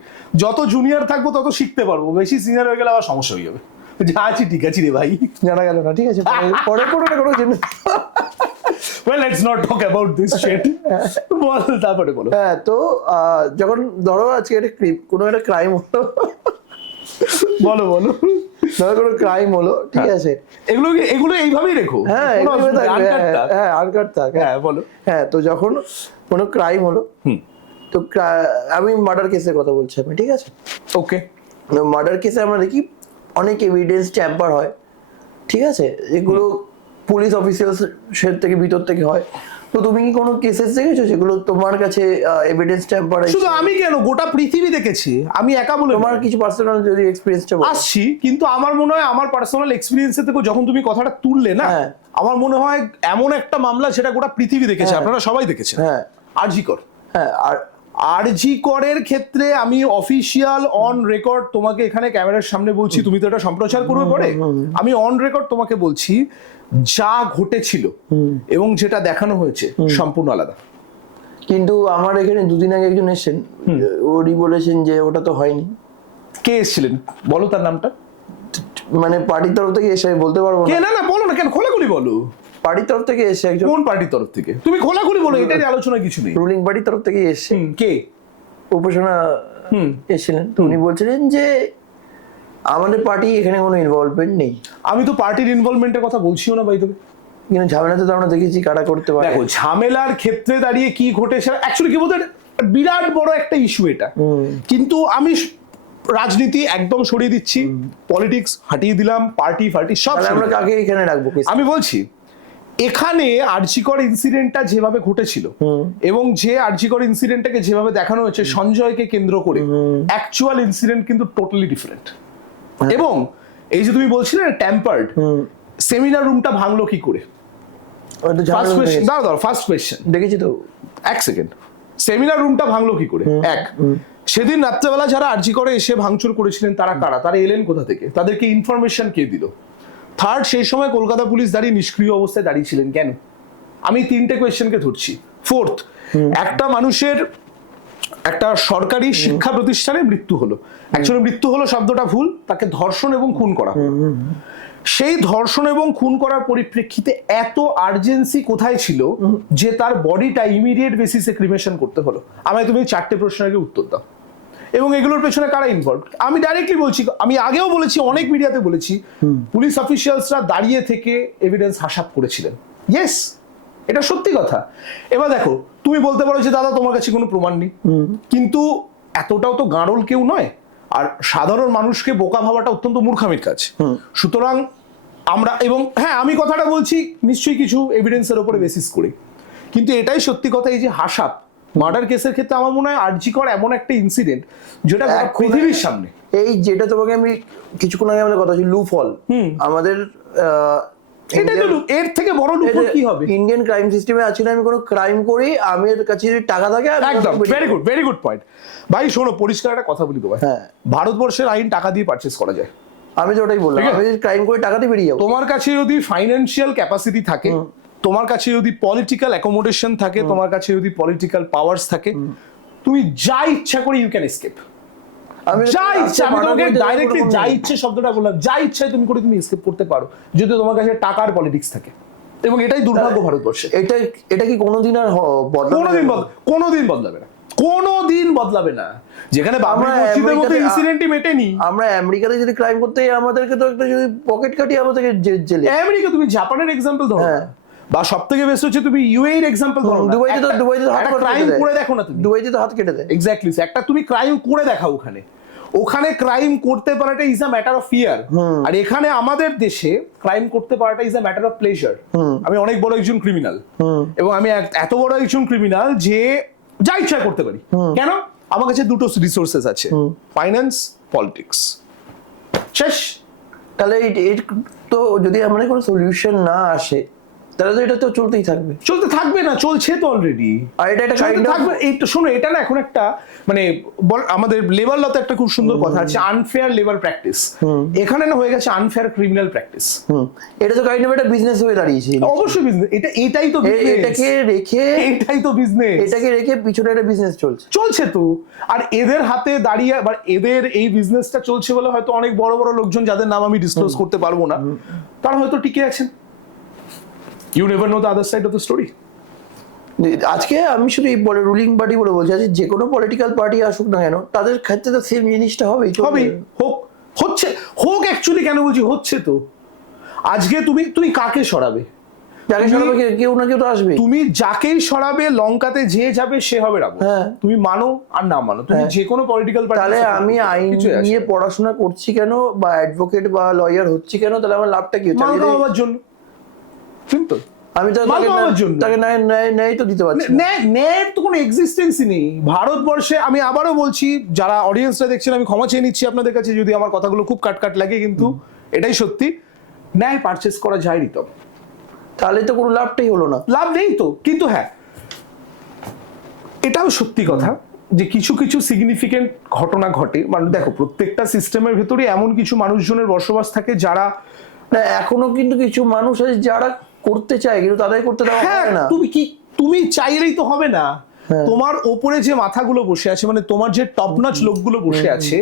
যত জুনিয়র থাকবো তত শিখতে পারবো, বেশি সিনিয়র হয়ে গেলে আবার সমস্যা হয়ে যাবে। যা আছি ঠিক আছি রে ভাই, জানা গেল না, ঠিক আছে, পরে কোনো না কোনো জিনিস। well let's not talk about this shit। বল তারপরে বলো। হ্যাঁ, তো যখন ধরো আজকে একটা কোনো একটা ক্রাইম হলো, বলো ধরো কোনো ক্রাইম হলো, ঠিক আছে, এগুলো এইভাবেই রেখো। হ্যাঁ আনকাট থাক। হ্যাঁ বলো। হ্যাঁ, তো যখন কোনো ক্রাইম হলো, তো আমি মার্ডার কেসের কথা বলছি আমি, ঠিক আছে। ওকে, মার্ডার কেসে আমরা দেখি অনেক এভিডেন্স ট্যাম্পার হয়, ঠিক আছে, এগুলো পুলিশ অফিসার থেকে ভিতর থেকে হয়। তো তুমি কি কোনো কেসেস দেখেছো যেগুলো তোমার কাছে এভিডেন্স ট্যাম্পার? শুধু আমি কেন, গোটা পৃথিবী দেখেছি, আমি একা বলে তোমার কিছু পার্সোনাল যদি এক্সপেরিয়েন্সটা বলো। আসছি, কিন্তু আমার মনে হয় আমার পার্সোনাল এক্সপিরিয়েন্সের থেকে যখন তুমি কথাটা তুললে না, হ্যাঁ। আমার মনে হয় এমন একটা মামলা সেটা গোটা পৃথিবী দেখেছে, আপনারা সবাই দেখেছেন। হ্যাঁ, আরজি কর। হ্যাঁ, আর আরজি করের ক্ষেত্রে আমি অফিসিয়াল অন রেকর্ড তোমাকে এখানে ক্যামেরার সামনে বলছি, তুমি তো এটা সম্প্রচার করবে পরে, আমি অন রেকর্ড তোমাকে বলছি যা ঘটেছিল এবং যেটা দেখানো হয়েছে সম্পূর্ণ আলাদা। কিন্তু আমার এখানে দুদিন আগে একজন এসেছেন, উনি বলেছেন যে ওটা তো হয়নি। কে এসেছিলেন বলো তার নামটা? মানে পার্টির তরফ থেকে এসে, বলতে পারবো কে? না। না বলো না, কেন, খোলাখুলি বলো। পার্টির তরফ থেকে এসে একজন। কোন পার্টির তরফ থেকে? তুমি খোলাখুলি বলো, এটা নিয়ে আলোচনা কিছু নেই। রুলিং পার্টির তরফ থেকে এসে কে? উপাসনা এসেছিলেন, তো উনি বলছিলেন যে আমাদের পার্টি এখানে কোনো ইনভলভমেন্ট নেই। আমি তো পার্টির ইনভলভমেন্টের কথা বলছিও না বাই দ্য ওয়ে। কিন্তু ঝামেলাতে তো আমরা দেখেছি কারা করতে পারে। দেখো ঝামেলার ক্ষেত্রে দাঁড়িয়ে কি ঘটেছে অ্যাকচুয়ালি কি বলতে, বিরাট বড় একটা ইস্যু এটা, কিন্তু আমি রাজনীতি একদম সরিয়ে দিচ্ছি, পলিটিক্স হাটিয়ে দিলাম, পার্টি সব। আমরা কাকে এখানে রাখবো? আমি বলছি এখানে আরজিকর ইনসিডেন্টটা যেভাবে ঘটেছিল এবং যে আরজিকর ইনসিডেন্টটাকে যেভাবে দেখানো হয়েছে সঞ্জয়কে কেন্দ্র করে, অ্যাকচুয়াল ইনসিডেন্ট কিন্তু টোটালি ডিফারেন্ট। এবং এই যে তুমি বলছিলে না ট্যাম্পার্ড, সেমিনার রুমটা ভাঙলো কি করে? ফার্স্ট কোয়েশ্চেন দাও, ফার্স্ট কোয়েশ্চেন দেখেছি তো, এক সেকেন্ড, সেমিনার রুমটা ভাঙলো কি করে? এক, সেদিন রাত্রেবেলা যারা আরজি করে এসে ভাঙচুর করেছিলেন তারা কারা, তারা এলেন কোথা থেকে, তাদেরকে ইনফরমেশন কে দিল? থার্ড, সেই সময় কলকাতা পুলিশ দাঁড়িয়ে নিষ্ক্রিয় অবস্থায় দাঁড়িয়েছিলেন কেন? আমি 3টে কোয়েশ্চেনকে ধরছি। ফোর্থ, একটা মানুষের একটা সরকারি শিক্ষা প্রতিষ্ঠানে মৃত্যু হলো, অ্যাকচুয়ালি মৃত্যু হলো শব্দটা ভুল, তাকে ধর্ষণ এবং খুন করা হলো। সেই ধর্ষণ এবং খুন করার পরিপ্রেক্ষিতে এত আর্জেন্সি কোথায় ছিল যে তার বডিটা ইমিডিয়েট বেসিসে ক্রিমেশন করতে হলো? আমায় তুমি 4টে প্রশ্নের উত্তর দাও। এবং এগুলোর পেছনে কারা ইনভলভ? আমি ডাইরেক্টলি বলছি, আমি আগেও বলেছি, অনেক মিডিয়াতে বলেছি, পুলিশ অফিসিয়ালসরা দাঁড়িয়ে থেকে এভিডেন্স হাসাপ করেছিলেন। ইয়েস, এটা সত্যি কথা। এবার দেখো, তুমি বলতে পারো যে দাদা তোমার কাছে কোনো প্রমাণ নেই, কিন্তু এতটাও তো গাঁড়ল কেউ নয়, আর সাধারণ মানুষকে বোকা ভাবাটা অত্যন্ত মূর্খামির কাজ। সুতরাং আমরা, এবং হ্যাঁ আমি কথাটা বলছি নিশ্চয়ই কিছু এভিডেন্সের উপরে বেসিস করে, কিন্তু এটাই সত্যি কথা, এই যে হাসাপ মার্ডার কেসের ক্ষেত্রে আমার মনে হয় আরজি কর এমন একটা ইনসিডেন্ট যেটা পৃথিবীর সামনে, এই যেটা তোমাকে আমি কিছুক্ষণ আগে আমাদের কথা হচ্ছে লু ফল, আমাদের এটাই তো loop, এর থেকে বড় লুপ কি হবে? ইন্ডিয়ান ক্রাইম সিস্টেমে আছে না, আমি কোনো ক্রাইম করি, আমার কাছে যদি টাকা থাকে একদম ভেরি গুড পয়েন্ট ভাই। শোনো, পরিষ্কার একটা কথা বলি তোমায়, হ্যাঁ। ভারতবর্ষের আইন টাকা দিয়ে পারচেস করা যায়। আমি তো ওটাই বললাম, আমি যদি ক্রাইম করে টাকাতে বেরিয়ে যাবো। তোমার কাছে যদি ফাইন্যান্সিয়াল ক্যাপাসিটি থাকে, তোমার কাছে যদি পলিটিক্যাল অ্যাকোমোডেশন থাকে, তোমার কাছে যদি পলিটিক্যাল পাওয়ার্স থাকে, তুমি যা ইচ্ছা করে ইউ ক্যান এসকেপ। যা ইচ্ছা, আমি তোমাকে ডাইরেক্টলি যা ইচ্ছে শব্দটা বললাম, যা ইচ্ছায় তুমি করে তুমি এসকেপ করতে পারো, যদি তোমার কাছে টাকার পলিটিক্স থাকে। এবং এটাই দুর্ভাগ্য ভারতবর্ষে। এটা কি কোনোদিন আর কোনোদিন বদলাবে না, কোনোদিন বদলাবে না। যেখানে বাবরি মসজিদের মতো ইনসিডেন্টই মেটেনি। আমরা আমেরিকাতে যদি ক্রাইম করতে যাই, আমাদেরকে তো একটা যদি পকেট কাটি, আমাদেরকে জেলে। আমেরিকা, তুমি জাপানের এক্সাম্পল ধরো, বা সবথেকে বেস্ট হচ্ছে তুমি ইউএই এর এক্সাম্পল ধরো। দুবাইতে তো হাত ক্রাইম করে দেখো না তুমি, দুবাইতে তো হাত কেটে দেয়। এক্স্যাক্টলি, একটা তুমি ক্রাইম করে দেখাও ওখানে। ওখানে ক্রাইম করতে পারাটা is a matter of fear, আর এখানে আমাদের দেশে ক্রাইম করতে পারাটা is a matter of pleasure. আমি অনেক বড় একজন ক্রিমিনাল, এবং আমি এত বড় একজন ক্রিমিনাল যে যা ইচ্ছা করতে পারি। কেন? আমার কাছে দুটো রিসোর্সেস আছে, ফাইন্যান্স, পলিটিক্স। শেষ। তাহলে তো যদি আমাদের কোনো সলিউশন না আসে, তাহলে তো এটা তো চলতেই থাকবে। চলতে থাকবে না, চলছে তো অলরেডি। আর এটা একটা কাইন্ড থাকবে। এইটা শোনো, এটা না এখন একটা মানে আমাদের লেবার লতে একটা খুব সুন্দর কথা আছে, আনফেয়ার লেবার প্র্যাকটিস। এখানে না হয়ে গেছে আনফেয়ার ক্রিমিনাল প্র্যাকটিস। এটা তো কাইন্ড অফ একটা বিজনেস হয়ে দাঁড়িয়েছে। অবশ্যই বিজনেস, এটাই তো বিজনেস। এটাই তো বিজনেস, এটাকে রেখে পিছনে একটা বিজনেস চলছে তো। আর এদের হাতে দাঁড়িয়ে আবার এদের এই বিজনেসটা চলছে বলে হয়তো অনেক বড় বড় লোকজন, যাদের নাম আমি ডিসক্লোজ করতে পারবো না, তারা হয়তো টিকে আছেন। You never know the other side of the story. আজকে আমি শুধু এই রুলিং পার্টি বলে বলছি, যে কোনো পলিটিক্যাল পার্টি আসুক না কেন, তাদের ক্ষেত্রে তো সেম জিনিসটা হবেই। হোক অ্যাকচুয়ালি, কেন বলছি হচ্ছে তো। আজকে তুমি কাকে সরাবে? যাকে সরাবে কেউ না কেউ তো আসবে। তুমি যাকেই সরাবে, লঙ্কাতে যে যাবে সে হবে রাবণ। তুমি মানো আর না মানো, তুমি যে কোনো পলিটিক্যাল পার্টি। তাহলে আমি আইন নিয়ে পড়াশোনা করছি কেন, বা অ্যাডভোকেট বা লয়ার হচ্ছি কেন? তাহলে আমার লাভটা কি হচ্ছে? আমার জন্য সিম্পল। আমি তো তাকে ন্যায় তো দিতে পারছি না। ন্যায়ের তো কোনো এক্সিস্টেন্সই নেই ভারতবর্ষে। আমি আবারও বলছি, যারা অডিয়েন্সরা দেখছেন, আমি ক্ষমা চেয়ে নিচ্ছি আপনাদের কাছে যদি আমার কথাগুলো খুব কাট লাগে, কিন্তু এটাই সত্যি। ন্যায় পারচেস করা যায় রিতম। তাহলে তো কোনো লাভটাই হলো না। লাভ নেই তো। কিন্তু হ্যাঁ, এটাও সত্যি কথা যে কিছু কিছু সিগনিফিকেন্ট ঘটনা ঘটে। মানে দেখো, প্রত্যেকটা সিস্টেমের ভেতরে এমন কিছু মানুষজনের বসবাস থাকে যারা, এখনো কিন্তু কিছু মানুষ আছে যারা করতে চায়, কিন্তু তাদের করতে দেওয়া হয় না। তুমি চাইলেই তো হবে না। তোমার ওপরে যে মাথাগুলো বসে আছে, মানে তোমার যে টপ নচ লোকগুলো বসে আছে,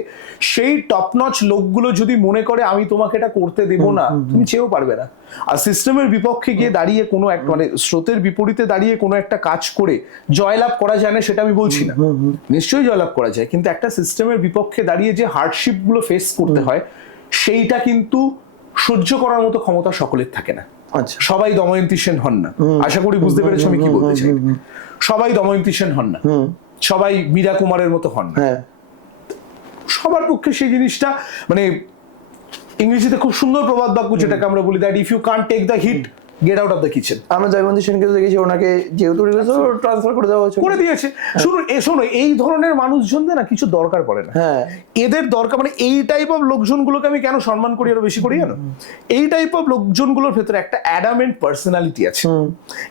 সেই টপ নচ লোকগুলো যদি মনে করে আমি তোমাকে এটা করতে দেব না, তুমি চেয়েও পারবে না। আর সিস্টেমের বিপক্ষে গিয়ে দাঁড়িয়ে কোনো একটা, মানে স্রোতের বিপরীতে দাঁড়িয়ে কোনো একটা কাজ করে জয়লাভ করা যায় না সেটা আমি বলছি না, নিশ্চয়ই জয়লাভ করা যায়। কিন্তু একটা সিস্টেমের বিপক্ষে দাঁড়িয়ে যে হার্ডশিপ গুলো ফেস করতে হয়, সেইটা কিন্তু সহ্য করার মতো ক্ষমতা সকলের থাকে না। সবাই দময়ন্তী সেন হন না। আশা করি বুঝতে পেরেছো আমি কি বলতে চাই। সবাই দময়ন্তী সেন হন না, সবাই মীরা কুমারের মতো হন না। সবার পক্ষে সেই জিনিসটা, মানে ইংরেজিতে খুব সুন্দর প্রবাদ বাক্য যেটাকে আমরা বলি, that if you can't take the heat, get out of the kitchen. আমরা জয়মন্তী সেনকে দেখেছি, ওনাকে যেহেতু ট্রান্সফার করে দেওয়া হয়েছে, করে দিয়েছে। শোনো, এই ধরনের মানুষজনদের না কিছু দরকার পড়ে না। এদের দরকার, মানে এই টাইপ অফ লোকজনগুলোকে আমি কেন সম্মান করি আরো বেশি করি জানো? এই টাইপ অফ লোকজনগুলোর ভেতরে একটা অ্যাডামেন্ট পার্সোনালিটি আছে।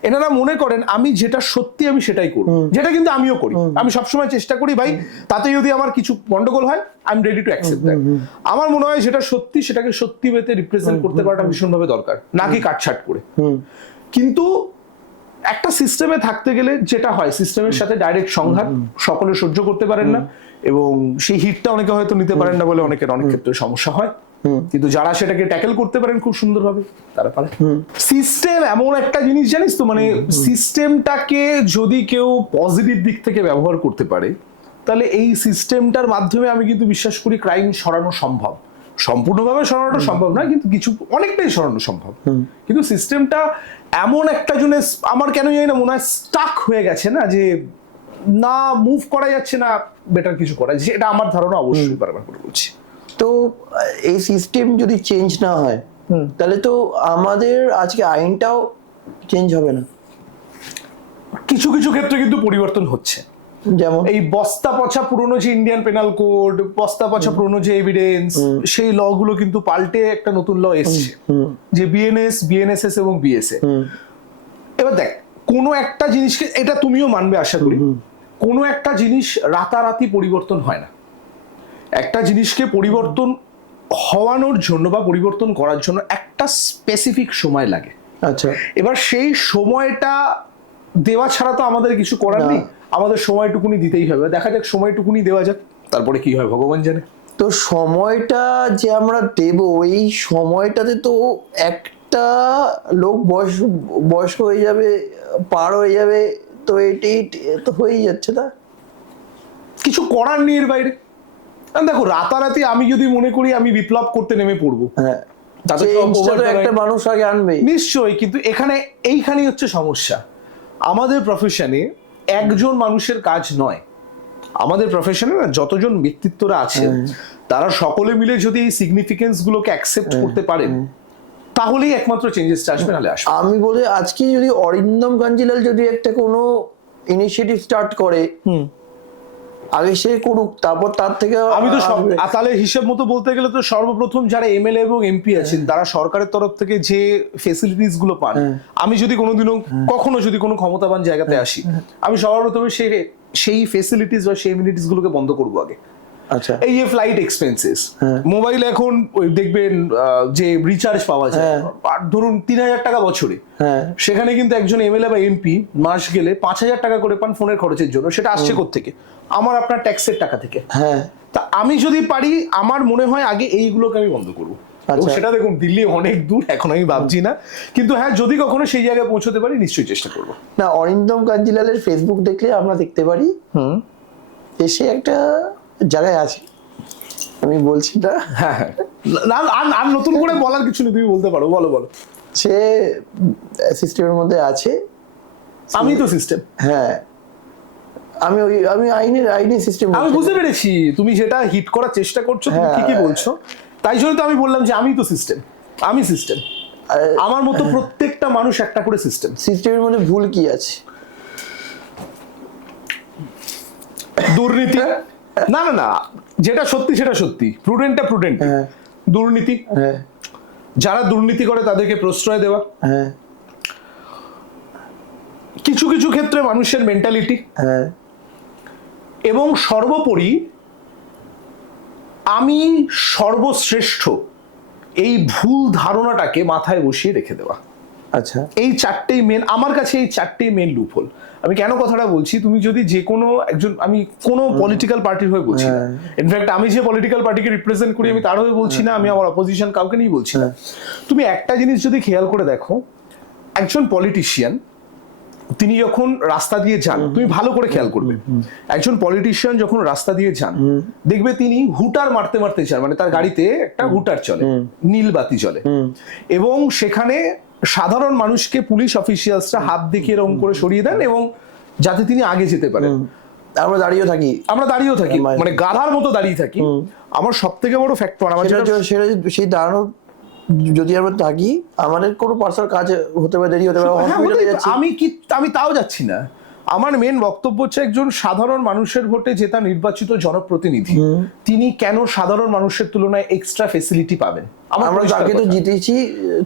এনারা মনে করেন আমি যেটা সত্যি আমি সেটাই করি, যেটা কিন্তু আমিও করি। আমি সবসময় চেষ্টা করি ভাই, তাতে যদি আমার কিছু গন্ডগোল হয়, I am ready to accept that. আমার মনে হয় যেটা সত্যি সেটাকে সত্যি ভেবে রিপ্রেজেন্ট করতে পারাটা ভীষণভাবে দরকার, নাকি কাটছাট করে। কিন্তু একটা সিস্টেমে থাকতে গেলে যেটা হয়, সিস্টেমের সাথে ডাইরেক্ট সংঘাত সকলে সহ্য করতে পারেন না, এবং সেই হিটটা অনেকে হয়তো নিতে পারেন না বলে অনেকের অনেক ক্ষেত্রে সমস্যা হয়। কিন্তু যারা সেটাকে ট্যাকেল করতে পারেন খুব সুন্দরভাবে, তারা পারে। সিস্টেম এমন একটা জিনিস জানিস তো, মানে সিস্টেমটাকে যদি কেউ পজিটিভ দিক থেকে ব্যবহার করতে পারে, তাহলে এই সিস্টেমটার মাধ্যমে আমি কিন্তু বিশ্বাস করি ক্রাইম সরানো সম্ভব। সম্পূর্ণভাবে সরানোটা সম্ভব না, কিন্তু কিছু অনেকটাই সরানো সম্ভব। কিন্তু সিস্টেমটা এমন একটা জন্য আমার কেন জানি না মনে হয় স্টাক হয়ে গেছে না, যে না মুভ করা যাচ্ছে না, বেটার কিছু করা যাচ্ছে, এটা আমার ধারণা। অবশ্যই বারবার করে বলছি। তো এই সিস্টেম যদি চেঞ্জ না হয়, তাহলে তো আমাদের আজকে আইনটাও চেঞ্জ হবে না। কিছু কিছু ক্ষেত্রে কিন্তু পরিবর্তন হচ্ছে। যেমন এই বস্তা পচা পুরনো যে ইন্ডিয়ান পেনাল কোড, বস্তা পচা পুরনো যে এভিডেন্স, সেই ল গুলো কিন্তু পাল্টে একটা নতুন ল এসছে, যে বিএনএস, বিএনএসএস এবং বিএসএ। এবার দেখ, কোনো একটা জিনিসকে, এটা তুমিও মানবে আশা করি, কোনো একটা জিনিস রাতারাতি পরিবর্তন হয় না। একটা জিনিসকে পরিবর্তন হওয়ানোর জন্য বা পরিবর্তন করার জন্য একটা স্পেসিফিক সময় লাগে। আচ্ছা, এবার সেই সময়টা দেওয়া ছাড়া তো আমাদের কিছু করার নেই, আমাদের সময়টুকুনি দিতেই হবে। দেখা যাক সময়টুকুনি দেওয়া যাক, তারপরে কি হয় ভগবান জানে। তো সময়টা যে আমরা দেব, এই সময়টাতে তো একটা লোক বয়স্ক হয়ে যাবে, পার হয়ে যাবে, তো এটাই তো হয়েই যাচ্ছে না, কিছু করার নেই এর বাইরে। দেখো, রাতারাতি আমি যদি মনে করি আমি বিপ্লব করতে নেমে পড়বো, হ্যাঁ, তাতে একটা মানুষ আগে আনবে নিশ্চয়ই, কিন্তু এইখানেই হচ্ছে সমস্যা। আমাদের প্রফেশনে একজন মানুষের কাজ নয়, আমাদের প্রফেশনে না যতজন ব্যক্তিত্বরা আছেন তারা সকলে মিলে যদি এই সিগনিফিকেন্স গুলোকে অ্যাকসেপ্ট করতে পারেন, তাহলেই একমাত্র চেঞ্জেসটা আসবে, নাহলে আসবে। আমি বলি আজকে যদি অরিন্দম কাঞ্জিলাল যদি একটা কোনো ইনিশিয়েটিভ স্টার্ট করে, আগে সে করুক, তারপর তার থেকে আমি তো তাহলে হিসেব মতো বলতে গেলে তো সর্বপ্রথম যারা এমএলএ এবং এমপি আছেন তারা সরকারের তরফ থেকে যে ফেসিলিটিস গুলো পান, আমি যদি কোনোদিনও কখনো যদি কোনো ক্ষমতাবান জায়গাতে আসি, আমি সর্বপ্রথমে সেই ফেসিলিটিস বা সেই এমিনিটিস গুলোকে বন্ধ করবো আগে। আচ্ছা, এই যে ফ্লাইট এক্সপেন্সেস, মোবাইল এখন দেখবেন যে রিচার্জ পাওয়া যায়, আর ধরুন 3,000 টাকা বছরে, সেখানে কিন্তু একজন এমএলএ বা এমপি মাস গেলে 5,000 টাকা করে পান ফোনের খরচের জন্য। সেটা আসছে কোত্থেকে? আমার আপনার ট্যাক্সের টাকা থেকে। তা আমি যদি পারি, আমার মনে হয় আগে এইগুলোকে আমি বন্ধ করবো। সেটা দেখুন দিল্লি অনেক দূর, এখন আমি ভাবছি না, কিন্তু হ্যাঁ যদি কখনো সেই জায়গায় পৌঁছতে পারি নিশ্চয়ই চেষ্টা করবো। না, অরিন্দম কাঞ্জিলালের ফেসবুক দেখলে আমরা দেখতে পারি এসে একটা জায়গায় আছে, আমি বলছি না, হ্যাঁ হ্যাঁ, আর নতুন করে বলার কিছু নেই, তুমি বলতে পারো, বলো বলো। সে সিস্টেমের মধ্যে আছে, আমি তো সিস্টেম, হ্যাঁ, আমি আইনি সিস্টেম, আমি বুঝতে পেরেছি তুমি যেটা হিট করার চেষ্টা করছো, তুমি ঠিকই বলছো, তাই জন্য তো আমি বললাম যে আমি তো সিস্টেম, আমি সিস্টেম, আমার মতো প্রত্যেকটা মানুষ একটা করে সিস্টেম। সিস্টেমের মধ্যে ভুল কি আছে? দুর্নীতি, না না না, যেটা সত্যি সেটা সত্যি, প্রুডেন্টটা প্রুডেন্ট, দুর্নীতি, যারা দুর্নীতি করে তাদেরকে প্রশ্রয় দেওয়া, কিছু কিছু ক্ষেত্রে মানুষের মেন্টালিটি, এবং সর্বোপরি আমি সর্বশ্রেষ্ঠ, এই ভুল ধারণাটাকে মাথায় বসিয়ে রেখে দেওয়া। আচ্ছা, এই চারটেই মেন, আমার কাছে এই চারটেই মেন লুপহোল। আমি কেন কথাটা বলছি, তুমি যদি যে কোনো একজন, আমি কোনো পলিটিক্যাল পার্টির হয়ে বলছি না, ইনফ্যাক্ট আমি যে পলিটিক্যাল পার্টিকে রিপ্রেজেন্ট করি আমি তার হয়ে বলছি না, আমি আমার অপোজিশন কাউকে নিয়ে বলছি না। তুমি একটা জিনিস যদি খেয়াল করে দেখো, একজন পলিটিশিয়ান তিনি যখন রাস্তা দিয়ে যান, তুমি ভালো করে খেয়াল করবে, একজন পলিটিশিয়ান যখন রাস্তা দিয়ে যান, দেখবে তিনি হুটার মারতে মারতে যান, মানে তার গাড়িতে একটা হুটার চলে, নীল বাতি চলে, এবং সেখানে সাধারণ মানুষকে পুলিশ অফিসিয়ালসরা হাত দেখিয়ে এরকম করে সরিয়ে দেন, এবং যাতে তিনি আগে যেতে পারেন। আমরা দাঁড়িয়েও থাকি, মানে গাধার মতো দাঁড়িয়ে থাকি। আমার সব থেকে বড় ফ্যাক্টর, আমার সেই দাঁড়ানো যদি আমরা থাকি, আমাদের কোনো পার্সোনাল কাজ হতে পারে, দেরি হতে পারে, আমি তাও যাচ্ছি না। আমার মেন বক্তব্য হচ্ছে, একজন সাধারণ মানুষের ভোটে জেতা নির্বাচিত জনপ্রতিনিধি, তিনি কেন সাধারণ মানুষের তুলনায় এক্সট্রা ফেসিলিটি পাবেন? আমরা তাকে তো জিতেছি,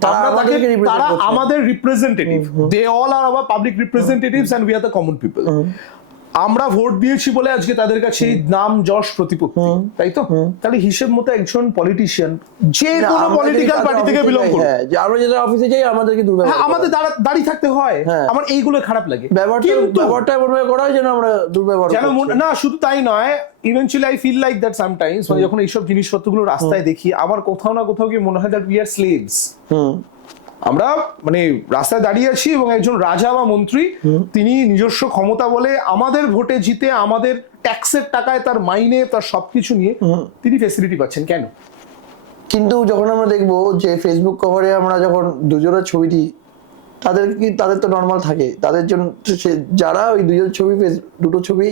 তারা আমাদের representative, they all are our public representatives and we are the common people. আমরা ভোট দিয়েছি বলে আজকে তাদের কাছে নাম যশ প্রতিপত্তি, তাই তো? তাহলে হিসেব মতো একজন পলিটিশিয়ান যে কোনো পলিটিক্যাল পার্টি থেকে বিলং করে, আমরা যেটা অফিসে যাই আমাদেরকে দুর্ব্যবহার, আমাদের দাঁড়িয়ে থাকতে হয়, আমার এইগুলো খারাপ লাগে। ব্যবহারটা এমন ভাবে করা হয় যেন আমরা দুর্ব্যবহার, না শুধু তাই নয়, eventually I feel like that sometimes, যখন এইসব জিনিসপত্রগুলো রাস্তায় দেখি, আমার কোথাও না কোথাও গিয়ে মনে হয় দ্যাট উই আর স্লেভস। আমরা মানে রাস্তায় দাঁড়িয়ে আছি এবং একজন রাজা বা মন্ত্রী, তিনি নিজস্ব ক্ষমতা বলে আমাদের ভোটে জিতে, আমাদের ট্যাক্সের টাকায়, তার মাইনে, তার সবকিছু নিয়ে তিনি ফেসিলিটি পাচ্ছেন কেন? কিন্তু যখন আমরা দেখবো যে ফেসবুক কভারে আমরা যখন দুজনের ছবি দিই, তাদের তো নর্মাল থাকে, তাদের জন্য যারা ওই দুটো ছবি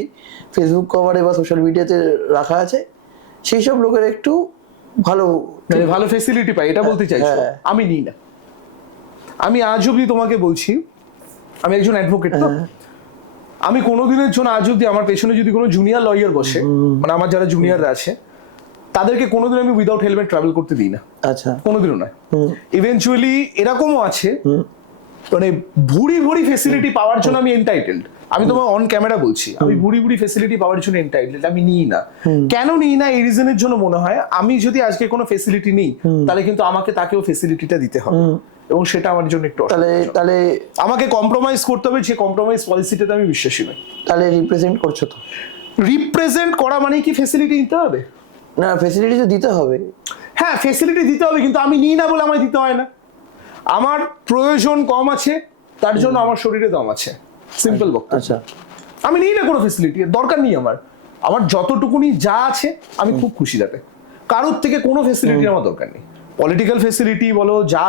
ফেসবুক কভারে বা সোশ্যাল মিডিয়াতে রাখা আছে, সেই সব লোকের একটু ভালো ফেসিলিটি পাই, এটা বলতে চাইছো? আমি নিই না। আমি আজ অব্দি তোমাকে বলছি, আমি একজন অ্যাডভোকেট, তো আমি কোনোদিনের জন্য আজ অব্দি আমার পেছনে যদি কোনো জুনিয়র লয়ার বসে, মানে আমার যারা জুনিয়ররা আছে, তাদেরকে কোনোদিন আমি উইদাউট হেলমেট ট্রাভেল করতে দিই না। আচ্ছা। কোনোদিনও নয়। ইভেনচুয়ালি এরকমও আছে মানে ভুড়ি ভুড়ি ফেসিলিটি পাওয়ার জন্য আমি এন্টাইটেলড। আমি তোমার অন ক্যামেরা বলছি, আমি ভুড়ি ভুড়ি ফেসিলিটি পাওয়ার জন্য এন্টাইটেলড, আমি নিই না। কেন নিই না? এই রিজনের জন্য মনে হয় আমি যদি আজকে কোনো ফেসিলিটি নেই, তাহলে কিন্তু আমাকে তাকেও ফেসিলিটিটা দিতে হবে, এবং সেটা আমার জন্য একটু তাহলে আমাকে কম্প্রোমাইজ করতে হবে। সেই কম্প্রোমাইজ পলিসিটাতে আমি বিশ্বাসী নই। তাহলে রিপ্রেজেন্ট করছো তো? রিপ্রেজেন্ট করা মানে কি ফেসিলিটি দিতে হবে? না, ফেসিলিটি তো দিতে হবে। হ্যাঁ, ফেসিলিটি দিতে হবে, কিন্তু আমি নিই না বলে আমায় দিতে হয় না। আমার প্রয়োজন কম আছে, তার জন্য আমার শরীরে দম আছে, সিম্পল বক্তব্য। আচ্ছা, আমি নিই না কোনো ফেসিলিটি, দরকার নেই আমার। আমার যতটুকুনি যা আছে আমি খুব খুশি তাতে। কারোর থেকে কোনো ফেসিলিটি আমার দরকার নেই। পলিটিক্যাল ফেসিলিটি বলো, যা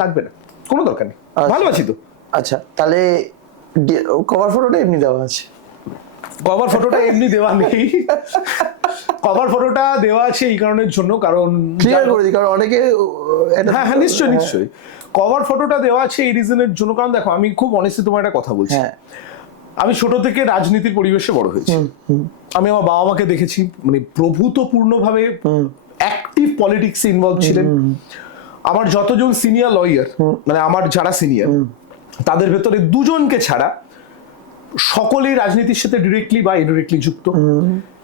লাগবে না, কোনো দরকার নেই, ভালো আছি তো। আচ্ছা, তাহলে কভার ফটোটা এমনি দেওয়া আছে? কভার ফটোটা এমনি দেওয়া নেই। কভার ফটোটা দেওয়া আছে এই কারণের জন্য, কারণ ক্লিয়ার করে দিই, কারণ অনেকে হ্যাঁ হ্যাঁ নিশ্চয়ই নিশ্চয়ই কভার ফটোটা দেওয়া আছে এই রিজনের জন্য, কারণ দেখো আমি খুব অনেস্টলি তোমার একটা কথা বলছি। আমি ছোট থেকে রাজনীতির পরিবেশে বড় হয়েছি। আমি আমার বাবা মাকে দেখেছি মানে প্রভূতপূর্ণভাবে অ্যাক্টিভ পলিটিক্সে ইনভলভ ছিলেন। আমার যতজন সিনিয়র লয়ার, মানে আমার যারা সিনিয়র, তাদের ভেতরে দুজনকে ছাড়া সকলেই রাজনীতির সাথে ডিরেক্টলি বা ইনডিরেক্টলি যুক্ত।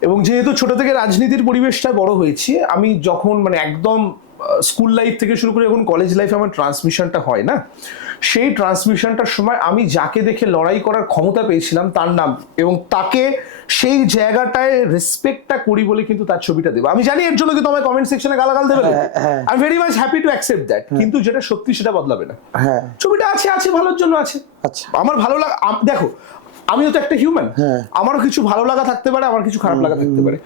এবং যেহেতু ছোট থেকে রাজনীতির পরিবেশটা বড় হয়েছি, আমি যখন মানে একদম স্কুল লাইফ থেকে শুরু করে এখন কলেজ লাইফে আমার ট্রান্সমিশনটা হয় না, সেই ট্রান্সমিশনটার সময় আমি যাকে দেখে লড়াই করার ক্ষমতা পেয়েছিলাম তার নাম, এবং তাকে সেই জায়গাটায় রেসপেক্টটা করি বলে কিন্তু তার ছবিটা দেবো। আমি জানি এর জন্য কিন্তু আমার কমেন্ট সেকশনে গালাগাল দেবে, I am very much happy to accept that, কিন্তু যেটা সত্যি সেটা বদলাবে না। ছবিটা আছে আছে ভালোর জন্য আছে। আচ্ছা, আমার ভালো লাগা, দেখো আমিও তো একটা হিউম্যান, আমারও কিছু ভালো লাগা থাকতে পারে, আমার কিছু খারাপ লাগা থাকতে পারে।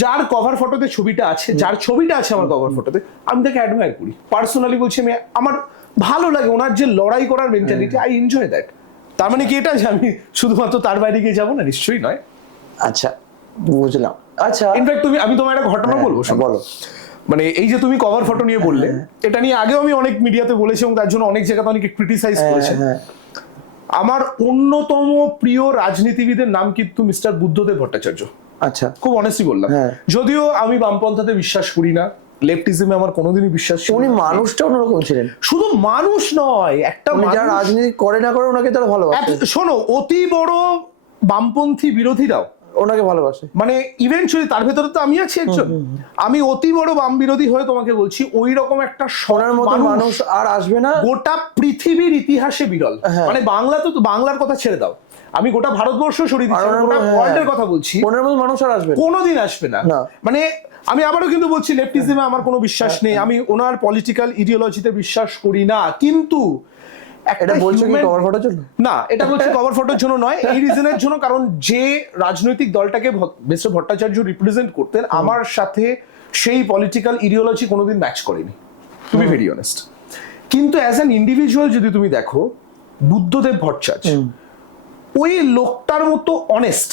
যার কভার ফটোতে ছবিটা আছে, যার ছবিটা আছে আমার কভার ফটোতে, আমি তাকে অ্যাডমায়ার করি পার্সোনালি বলছি। আমি আমার ভালো লাগে ওনার যে লড়াই করার মেন্টালিটি, আই এনজয় দ্যাট। তার মানে কি এটা যে আমি শুধুমাত্র তার বাইরে গিয়ে যাবো না? নিশ্চয়ই নয়। আচ্ছা, বুঝলাম। আচ্ছা, ইনফ্যাক্ট আমি তোমার একটা ঘটনা বলবো, বলো। মানে এই যে তুমি কভার ফটো নিয়ে বললে, এটা নিয়ে আগেও আমি অনেক মিডিয়াতে বলেছি এবং তার জন্য অনেক জায়গাতে অনেকে ক্রিটিসাইজ করেছে। আমার অন্যতম প্রিয় রাজনীতিবিদের নাম কিন্তু মিস্টার বুদ্ধদেব ভট্টাচার্য। আচ্ছা, খুব অনেস্টলি বললাম। যদিও আমি বামপন্থাতে বিশ্বাস করি না, লেফটিজমে আমার কোনোদিনই বিশ্বাস ছিল না। উনি মানুষটা অন্যরকম ছিলেন। শুধু মানুষ নয়, একটা যারা রাজনীতি করে না করে ওনাকে তারা ভালোবাসে। শোনো, অতি বড় বামপন্থী বিরোধীরাও ওনাকে ভালোবাসে। মানে ইভেন্টুয়ালি তার ভেতরে তো আমি আছি একজন। আমি অতি বড় বাম বিরোধী হয়ে তোমাকে বলছি, ওই রকম একটা সোনার মতো মানুষ আর আসবে না গোটা পৃথিবীর ইতিহাসে বিরল। মানে বাংলা তো, বাংলার কথা ছেড়ে দাও, আমি গোটা ভারতবর্ষ সরিয়ে দিচ্ছি, গোটা ওয়ার্ল্ডের কথা বলছি, সোনার মতো মানুষ আর আসবে কোনোদিন আসবে না। মানে আমি আবারও কিন্তু বলছি, লেফটিজমে আমার কোনো বিশ্বাস নেই, আমি ওনার পলিটিক্যাল ইডিওলজিতে বিশ্বাস করি না, কিন্তু এটা বলছো কি কভার ফটোর জন্য? না, এটা বলছি কভার ফটোর জন্য নয়, এই রিজনের জন্য, কারণ যে রাজনৈতিক দলটাকে মিস্টার ভট্টাচার্য রিপ্রেজেন্ট করতেন, আমার সাথে সেই পলিটিক্যাল ইডিওলজি কোনোদিন ম্যাচ করেনি, টু বি ভেরি অনেস্ট। কিন্তু অ্যাজ অ্যান ইন্ডিভিজুয়াল যদি তুমি দেখো, বুদ্ধদেব ভট্টাচার্য ওই লোকটার মতো অনেস্ট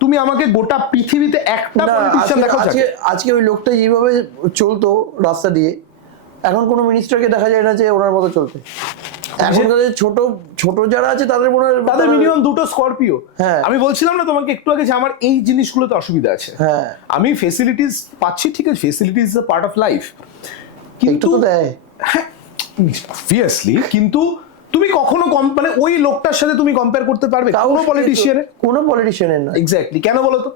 তুমি আমাকে গোটা পৃথিবীতে একটা পলিটিশিয়ান দেখাও। আজকে ওই লোকটা যেভাবে চলতো রাস্তা দিয়ে, এখন কোনো মিনিস্টারকে দেখা যায় না যে ওনার মতো চলতে। এখন ছোট ছোট যারা আছে তাদের মনে হয় তাদের মিনিমাম দুটো স্করপিও। আমি বলছিলাম না তোমাকে একটু আগে যে আমার এই জিনিসগুলোতে অসুবিধা আছে। আমি ফেসিলিটিস পাচ্ছি, ঠিক আছে, facilities is a part of life, কিন্তু অবভিয়াসলি, কিন্তু তুমি কখনো মানে ওই লোকটার সাথে তুমি কম্পেয়ার করতে পারবে কোনো পলিটিশিয়ানের না। এক্স্যাক্টলি, কেন বলো তো?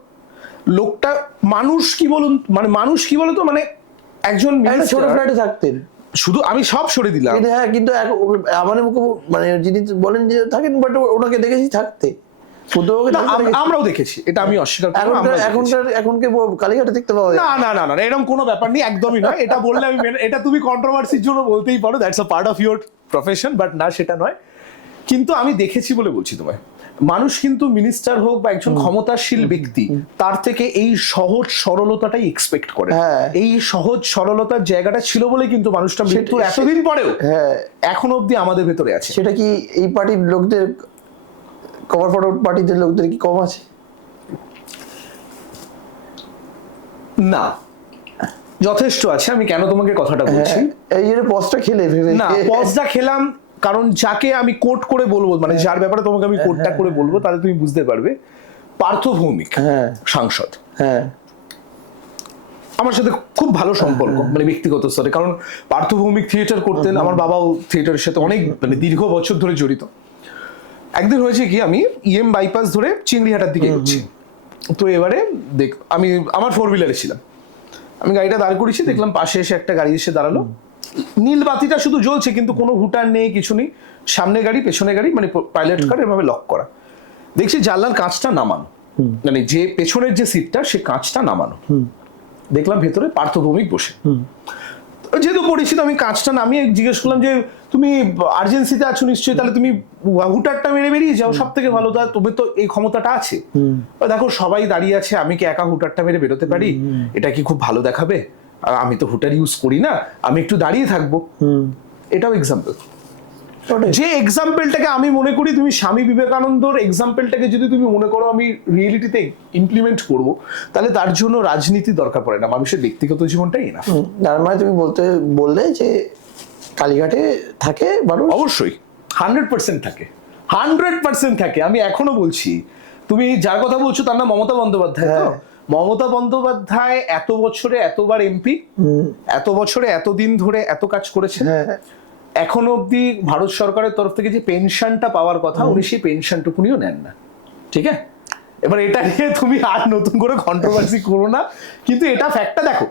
লোকটা মানুষ কি বলুন, মানে মানুষ কি বলতো, মানে একজন ছোট ফ্ল্যাটে থাকতেন, শুধু আমি সব সরে দিলাম, হ্যাঁ, কিন্তু আমাদের মুখে মানে যিনি বলেন যে থাকেন, বাট ওনাকে দেখেছি থাকতে, আমরাও দেখেছি, এটা আমি অস্বীকার করব না। এখনকে কালীঘাটে দেখতে পাওয়া যায় না না না না, এরকম কোনো ব্যাপার নেই, একদমই নয়। এটা বললে আমি, এটা তুমি কন্ট্রোভার্সির জন্য বলতেই পারো, that's a part of your profession, but না, সেটা নয়। কিন্তু আমি দেখেছি বলে বলছি তোমায়, মানুষ কিন্তু মিনিস্টার হোক বা একজন ক্ষমতাশীল ব্যক্তি, তার থেকে এই সহজ সরলতাটাই এক্সপেক্ট করে। এই সহজ সরলতার জায়গাটা ছিল বলে কিন্তু মানুষটা মৃত্যুর এতদিন পরেও এখন অব্দি আমাদের ভেতরে আছে। সেটা কি এই পার্টির লোকদের, কভার ফটো পার্টিদের লোকদের কি কম আছে? না, যথেষ্ট আছে। আমি কেন তোমাকে কথাটা বলছি, এই যে পজটা খেলে না, পজটা খেলাম কারণ যাকে আমি কোট করে বলবো, মানে যার ব্যাপারে তোমাকে আমি কোটটা করে বলবো, তাহলে তুমি বুঝতে পারবে। পার্থ ভৌমিক, সাংসদ, হ্যাঁ, আমার সাথে খুব ভালো সম্পর্ক, মানে ব্যক্তিগত স্তরে। কারণ পার্থ ভৌমিক থিয়েটার করতেন, আমার বাবাও থিয়েটারের সাথে অনেক মানে দীর্ঘ বছর ধরে জড়িত। একদিন হয়েছে কি, আমি ইএম বাইপাস ধরে চিংড়িহাটার দিকে এগোচ্ছি, তো এবারে আমি আমার 4 হুইলারে ছিলাম, আমি গাড়িটা দাঁড় করেছি, দেখলাম পাশে এসে একটা গাড়ি এসে দাঁড়ালো, নীল বাতিটা শুধু জ্বলছে কিন্তু কোনো হুটার নেই, কিছু নেই, সামনে গাড়ি পেছনে গাড়ি, মানে পাইলট কার এভাবে লক করা। দেখছি জানলার কাঁচটা নামানো, মানে যে পেছনের যে সিটটা সে কাঁচটা নামানো, দেখলাম ভেতরে পার্থ ভৌমিক বসে। যেহেতু পরিচিত, আমি কাঁচটা নামিয়ে জিজ্ঞেস করলাম যে তুমি আর্জেন্সিতে আছো নিশ্চয়ই, তাহলে তুমি হুটারটা মেরে বেরিয়ে যাও, সব থেকে ভালো, তা তুমি তো এই ক্ষমতাটা আছে, দেখো সবাই দাঁড়িয়ে আছে, আমি কি একা হুটারটা মেরে বেরোতে পারি? এটা কি খুব ভালো দেখাবে? আর আমি তো হুটার ইউজ করি না, আমি একটু দাঁড়িয়ে থাকবো। এটাও এক্সাম্পল। যে এক্সাম্পলটাকে আমি মনে করি, তুমি স্বামী বিবেকানন্দর এক্সাম্পলটাকে যদি তুমি মনে করো আমি রিয়েলিটিতে ইমপ্লিমেন্ট করব, তাহলে তার জন্য রাজনীতি দরকার পড়ে না, মানুষের ব্যক্তিগত জীবনটাই না। তার মানে তুমি বললে যে কালীঘাটে থাকে মানুষ? অবশ্যই 100% থাকে, 100% থাকে। আমি এখনো বলছি, তুমি যার কথা বলছো তার নাম মমতা বন্দ্যোপাধ্যায়। তো মমতা বন্দ্যোপাধ্যায় এত বছরে এতবার এমপি, এত বছরে এতদিন ধরে এত কাজ করেছেন, এখনো অব্দি ভারত সরকারের তরফ থেকে যে পেনশনটা পাওয়ার কথা, উনি সেই পেনশনটুকুনিও নেন না। ঠিক আছে, এবার এটা নিয়ে তুমি আর নতুন করে কন্ট্রোভার্সি করো না, কিন্তু এটা ফ্যাক্টটা দেখো।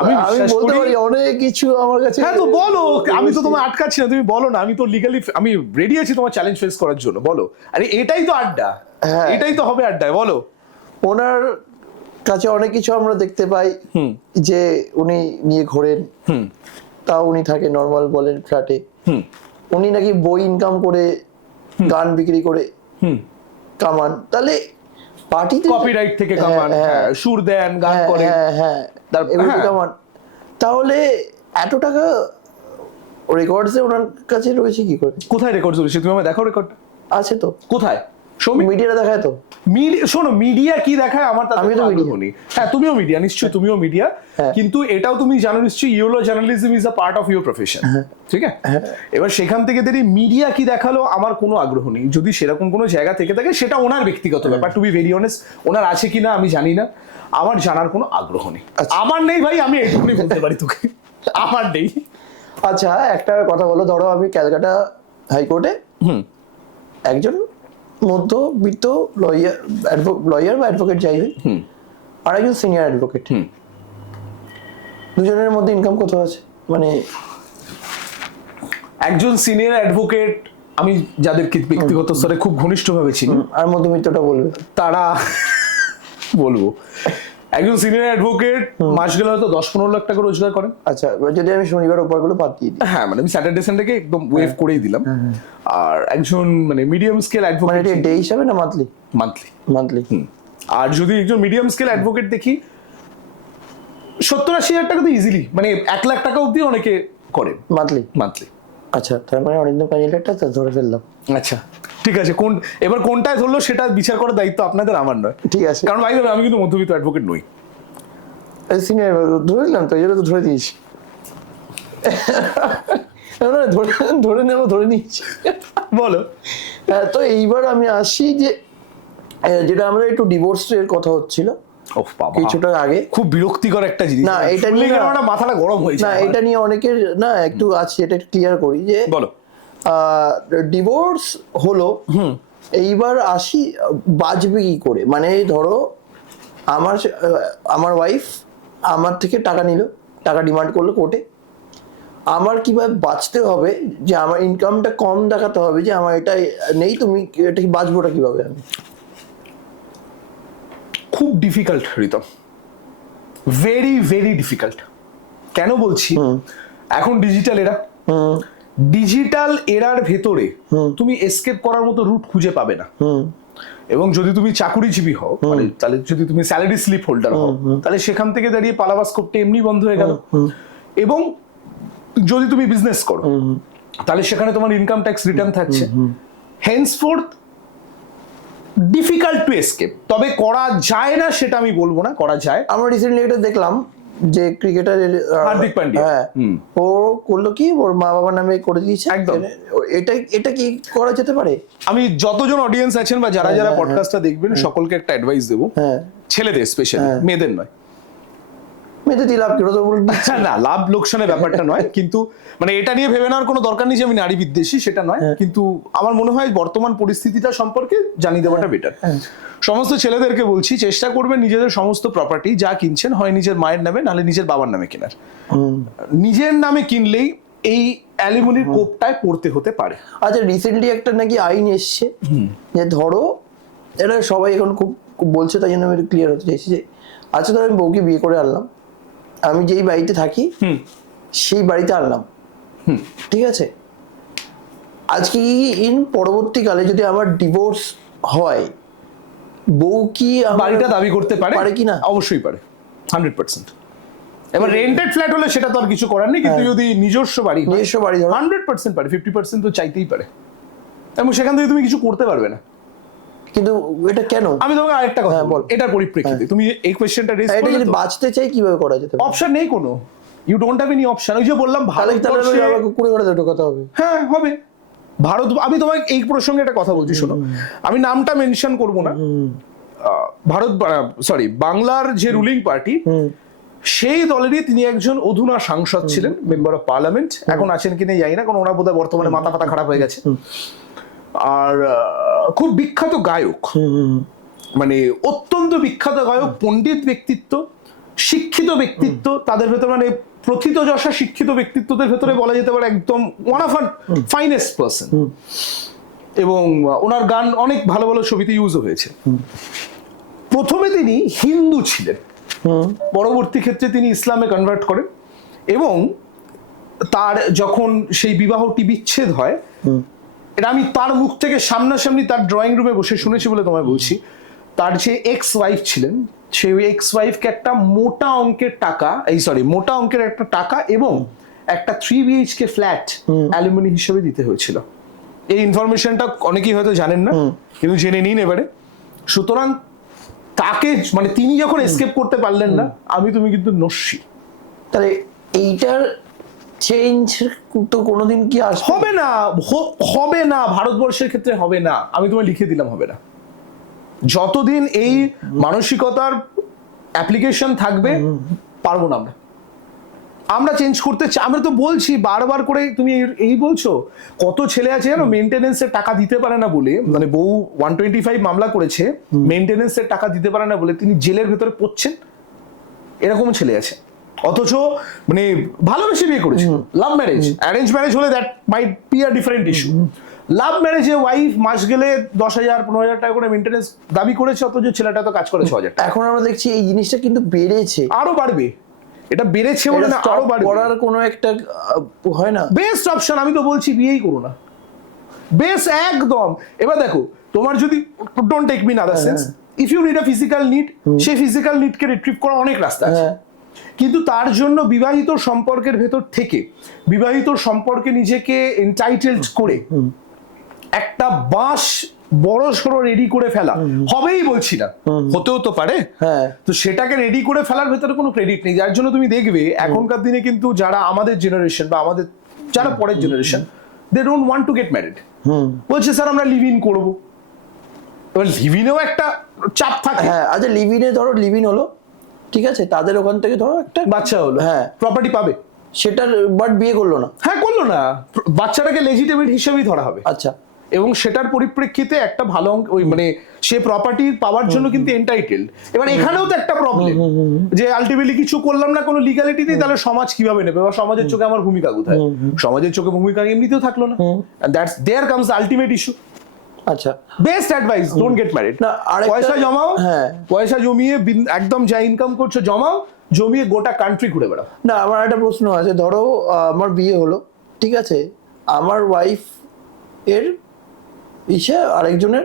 আমি বলতে পারি অনেক কিছু আমার কাছে। হ্যাঁ তো বলো, আমি তো তোমায় আটকাচ্ছি না, তুমি বলো না, আমি তো লিগালি আমি রেডি আছি তোমার চ্যালেঞ্জ ফেস করার জন্য, বলো। আরে এটাই তো আড্ডা, এটাই তো হবে আড্ডায়, বলো। ওনার কাছে অনেক কিছু আমরা দেখতে পাই যে উনি নিয়ে ঘোরেন, তাও উনি থাকে নর্মাল বলেন ফ্ল্যাটে, উনি নাকি বই ইনকাম করে গান বিক্রি করে কামান, তাহলে পার্টিতে কপিরাইট থেকে কামান, সুর দেন, গান করে, এগুলো কামান, তাহলে এত টাকা রেকর্ডসে ওনার কাছে রয়েছে কি করে? কোথায় রেকর্ড রয়েছে? তুমি আমায় দেখাও রেকর্ডটা। আছে তো, কোথায়? মিডিয়াটা দেখায় তো। শোনো, মিডিয়া কি দেখায় আমার তাতে আমি তো আগ্রহ নেই। হ্যাঁ তুমিও মিডিয়া, নিশ্চয়ই তুমিও মিডিয়া, কিন্তু এটাও তুমি জানো নিশ্চয়ই, yellow journalism is a part of your profession. ঠিক আছে, এবার সেখান থেকে দেরি মিডিয়া কি দেখালো আমার কোনো আগ্রহ নেই। যদি সেরকম কোনো জায়গা থেকে থাকে সেটা ওনার ব্যক্তিগত ব্যাপার, টু বি ভেরি অনেস্ট, ওনার আছে কিনা আমি জানি না, আমার জানার কোনো আগ্রহ নেই। আমার নেই ভাই, আমি এইটুকুনি বলতে পারি তোকে, আমার নেই। আচ্ছা একটা কথা বলো, ধরো আমি ক্যালকাটা হাইকোর্টে একজন মধ্যবিত্ত লয়ার বা অ্যাডভোকেট যাই হোক, আর একজন সিনিয়র অ্যাডভোকেট, দুজনের মধ্যে ইনকাম কত আছে? মানে একজন সিনিয়র অ্যাডভোকেট, আমি যাদেরকে ব্যক্তিগত স্তরে খুব ঘনিষ্ঠভাবে চিনি, আর মধ্যবিত্তটা বলবে, তারা বলবো একজন সিনিয়র অ্যাডভোকেট মাস গেলে হয়তো 10-15 লাখ টাকা রোজগার করেন। আচ্ছা, যদি আমি শনিবার উপরগুলো বাদ দিয়ে দিই, হ্যাঁ মানে আমি স্যাটারডে সানডেকে একদম ওয়েভ করেই দিলাম। আর একজন মানে মিডিয়াম স্কেল অ্যাডভোকেট, মানে ডে হিসাবে না মান্থলি? মান্থলি। মান্থলি। আর যদি একজন মিডিয়াম স্কেল অ্যাডভোকেট দেখি 70-80 হাজার টাকা তো ইজিলি, মানে 1 লাখ টাকা অব্দি অনেকে করেন মান্থলি। মান্থলি। আচ্ছা, তার মানে অরিন্দম কাঞ্জিলারটা ধরে ফেললাম। আচ্ছা ঠিক আছে, এবার কোনটায় ধরলো সেটা বিচার করার দায়িত্ব আপনাদের, আমার নয়। ঠিক আছে, কারণ ভাই আমি কিন্তু মধ্যবিত্ত অ্যাডভোকেট নই। সিনিয়র ধরে নিলাম তো, এটা তো ধরে দিয়েছি, ধরে নিয়েছি। বলো। তো এইবার আমি আসি যে যেটা আমরা একটু ডিভোর্সের কথা হচ্ছিল কিছুটা আগে, খুব বিরক্তিকর একটা জিনিস। না এটা নিয়ে মাথাটা গরম হয়েছে। না এটা নিয়ে অনেকের না একটু আছে, এটা ক্লিয়ার করি যে বলো। ডিভোর্স হলো, এইবার আসি বাঁচবে কি করে? মানে ধরো আমার ওয়াইফ আমার থেকে টাকা নিল, টাকা ডিমান্ড করলো কোর্টে, আমার কিভাবে বাঁচতে হবে? যে আমার ইনকামটা কম দেখাতে হবে যে আমার এটা নেই, তুমি এটা কি বাঁচবোটা কিভাবে? আমি খুব difficult Ritam, very very difficult. কেন বলছি, এখন ডিজিটাল এরা, ডিজিটাল এরার ভেতরে তুমি এসকেপ করার মতো রুট খুঁজে পাবে না। এবং যদি তুমি চাকুরিজীবী হও, মানে তাহলে যদি তুমি স্যালারি স্লিপ হোল্ডার হও, তাহলে সেখান থেকে দাঁড়িয়ে পালাবাস করতে এমনি বন্ধ হয়ে গেল। এবং যদি তুমি বিজনেস করো তাহলে সেখানে তোমার ইনকাম ট্যাক্স রিটার্ন থাকছে। হেন্সফোর্থ ডিফিকাল্ট টু এসকেপ। তবে করা যায় না সেটা আমি বলবো না, করা যায়। আমরা রিসেন্টলি এটা দেখলাম যে ক্রিকেটারের হার্দিক পান্ডিয়া। হ্যাঁ, ও করলো কি, ওর মা বাবার নামে করে দিয়েছে একদম। এটা কি করা যেতে পারে? আমি যতজন অডিয়েন্স আছেন বা যারা যারা পডকাস্টটা দেখবেন সকলকে একটা অ্যাডভাইস দেবো, হ্যাঁ, ছেলেদের স্পেশালি, মেয়েদের নয়। মেয়েদের দিয়ে লাভ কি, ওরা তো বলে দিচ্ছে। না, লাভ লোকসানের ব্যাপারটা নয়, কিন্তু মানে এটা নিয়ে ভেবে নেওয়ার কোনো দরকার নেই যে আমি নারী বিদ্বেষী, সেটা নয়, কিন্তু আমার মনে হয় বর্তমান পরিস্থিতিটা সম্পর্কে জানিয়ে দেওয়াটা বেটার। সমস্ত ছেলেদেরকে বলছি, চেষ্টা করবেন নিজেদের সমস্ত প্রপার্টি যা কিনছেন হয় নিজের মায়ের নামে, নাহলে নিজের বাবার নামে কেনার। নিজের নামে কিনলেই এই অ্যালিমনির কোপটায় পড়তে হতে পারে। আচ্ছা, রিসেন্টলি একটা নাকি আইন এসছে যে ধরো, এটা সবাই এখন খুব খুব বলছে, তাই জন্য আমি ক্লিয়ার হতে চাইছি যে আচ্ছা ধরো আমি বউকে বিয়ে করে আনলাম, আমি যেই বাড়িতে থাকি সেই বাড়িতে আনলাম, ঠিক আছে, আজকে ইন পরবর্তীকালে যদি আমার ডিভোর্স হয়, বউ কি বাড়িটা দাবি করতে পারে কি না? অবশ্যই পারে, 100%। এবার রেন্টেড ফ্ল্যাট হলে সেটা তো আর কিছু করার নেই, কিন্তু যদি নিজস্ব বাড়ি, নিজস্ব বাড়ি ধরো 100% পারে, 50% তো চাইতেই পারে, এবং সেখান থেকে তুমি কিছু করতে পারবে না। কিন্তু এটা কেন? আমি তোমাকে আরেকটা কথা বল। এটার পরিপ্রেক্ষিতে তুমি এই কোশ্চেনটা রেজ এটা করলে যদি তো বাঁচতে চাই কিভাবে করা যেতে পারে? অপশন নেই কোনো, you don't have any option. ওই যে বললাম তাহলে ভারতবর্ষে কুড়ে ঘরে দুটো কথা হবে। হ্যাঁ হবে। আমি তোমাকে এই প্রসঙ্গে একটা কথা বলছি, শোনো, আমি নামটা মেনশন করব না। বাংলার যে রুলিং পার্টি, সেই দলেরই তিনি একজন অধুনা সাংসদ ছিলেন, মেম্বার অফ পার্লামেন্ট, এখন আছেন কিনা জানি না, কারণ ওনার বোধহয় বর্তমানে মাথা ফাতা খারাপ হয়ে গেছে। আর খুব বিখ্যাত গায়ক, মানে অত্যন্ত বিখ্যাত গায়ক, পণ্ডিত ব্যক্তিত্ব, শিক্ষিত ব্যক্তিত্ব, তাদের ভেতরে মানে প্রথিতযশা শিক্ষিত ব্যক্তিত্বদের ভেতরে বলা যেতে পারে একদম one of our finest person, এবং ওনার গান অনেক ভালো ভালো ছবিতে ইউজও হয়েছে। প্রথমে তিনি হিন্দু ছিলেন, পরবর্তী ক্ষেত্রে তিনি ইসলামে কনভার্ট করেন, এবং তার যখন সেই বিবাহটি বিচ্ছেদ হয়, এটা আমি তার মুখ থেকে সামনাসামনি তার ড্রয়িং রুমে বসে শুনেছি বলে তোমায় বলছি, তার যে এক্স ওয়াইফ ছিলেন, সেই এক্স ওয়াইফকে একটা মোটা অঙ্কের একটা টাকা এবং একটা 3 BHK ফ্ল্যাট অ্যালুমিনি হিসেবে দিতে হয়েছিল। এই ইনফরমেশনটা অনেকেই হয়তো জানেন না, কিন্তু জেনে নিন এবারে। সুতরাং তাকে মানে তিনি যখন এসকেপ করতে পারলেন না, তুমি কিন্তু নস্যি। তাহলে এইটার চেঞ্জ তো কোনোদিন কি আসবে? হবে না, ভারতবর্ষের ক্ষেত্রে হবে না, আমি তোমায় লিখে দিলাম, হবে না। যতদিন এই মানসিকতার অ্যাপ্লিকেশন থাকবে, পারবো না আমরা চেঞ্জ করতে চাই। আমরা তো বলছি বারবার করে, তুমি এই বলছো, কত ছেলে আছে জানো মেইনটেনেন্সের টাকা দিতে পারে না বলে, মানে বউ 125 মামলা করেছে, মেইনটেনেন্সের টাকা দিতে পারে না বলে তিনি জেলের ভেতরে পড়ছেন, এরকম ছেলে আছে। অথচ মানে ভালোবেসে বিয়ে করেছে, লাভ ম্যারেজ, অ্যারেঞ্জ ম্যারেজ হলে that might be a different issue. Love ম্যারেজে ওয়াইফ মাস গেলে 10,000-15,000 টাকা করে মেইনটেনেন্স দাবি করেছে, অথচ ছেলেটা তো কাজ করে 6,000 টাকা। এখন আমরা দেখছি এই জিনিসটা কিন্তু বেড়েছে, আরো বাড়বে। এটা বেড়েছে বলে না, আরো বাড়বে। করার কোনো একটা হয় না বেস্ট অপশন, আমি তো বলছি বিয়েই করো না, বেস্ট একদম। এবার দেখো, তোমার যদি don't take me in other sense, if you need a physical need, সেই ফিজিক্যাল নিডকে রিট্রিভ করার অনেক রাস্তা আছে, কিন্তু তার জন্য বিবাহিত সম্পর্কের ভেতর থেকে, বিবাহিত সম্পর্কে নিজেকে এন্টাইটেলড করে একটা বাস বড় সড়ো রেডি করে ফেলা, হবেই বলছি না, হতেও তো পারে, তো সেটাকে রেডি করে ফেলার ভেতরে কোনো ক্রেডিট নেই। যার জন্য তুমি দেখবে এখনকার দিনে কিন্তু যারা আমাদের জেনারেশন বা আমাদের যারা পরের generation, they don't want to get married, বলছে স্যার আমরা লিভ ইন করবো। এবার লিভ ইনেও একটা চাপ থাকে। আচ্ছা, লিভ ইন হলো, ঠিক আছে, তাদের ওখান থেকে ধরো একটা বাচ্চা হলো, প্রপার্টি পাবে, সেটার বাট বিয়ে করলো না, করলো না, বাচ্চাটাকে লেজিটিমেট হিসেবেই ধরা হবে। আচ্ছা, এবং সেটার পরিপ্রেক্ষিতে একটা ভালো ওই মানে সে প্রপার্টি পাওয়ার জন্য কিন্তু এন্টাইটেলড। এবার এখানেও তো একটা প্রবলেম, যে আলটিমেটলি কিছু করলাম না, কোনো লিগ্যালিটি নেই, তাহলে সমাজ কিভাবে নেবে, বা সমাজের চোখে আমার ভূমিকা কোথায়? সমাজের চোখে ভূমিকা এমনিতেও থাকলো না, that's there comes the ultimate issue. আচ্ছা, best advice, don't get married. পয়সা জমাও, পয়সা জমিয়ে একদম যা ইনকাম করছো জমাও, জমিয়ে গোটা কান্ট্রি ঘুরে বেড়াও। না, আমার একটা প্রশ্ন আছে, ধরো আমার বিয়ে হলো, ঠিক আছে, আমার ওয়াইফ এর আরেকজনের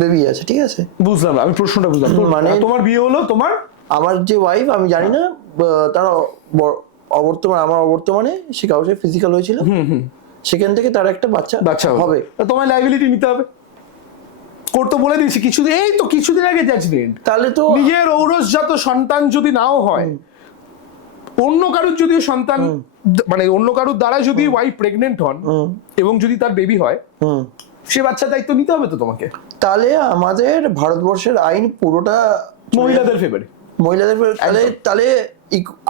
বেবি আছে, ঠিক আছে, বুঝলাম, আমি প্রশ্নটা বুঝলাম। মানে তোমার বিয়ে হলো, আমার যে ওয়াইফ, আমি জানি না তার আমার অবর্তমানে সে কারোর সাথে ফিজিক্যাল হয়েছিল, সেখান থেকে তার একটা বাচ্চা হবে, তোমার লায়াবিলিটি নিতে হবে। কোর্ট তো বলে দিয়েছি কিছুদিন আগে জাজমেন্ট। তাহলে তো নিজের ঔরসজাত সন্তান যদি নাও হয়, অন্য কারুর যদি সন্তান মানে অন্য কারুর দ্বারা যদি ওয়াইফ প্রেগনেন্ট হন এবং যদি তার বেবি হয়, সে বাচ্চার দায়িত্ব নিতে হবে তো তোমাকে। তাহলে আমাদের ভারতবর্ষের আইন পুরোটা মহিলাদের ফেভারে, মহিলাদের তাহলে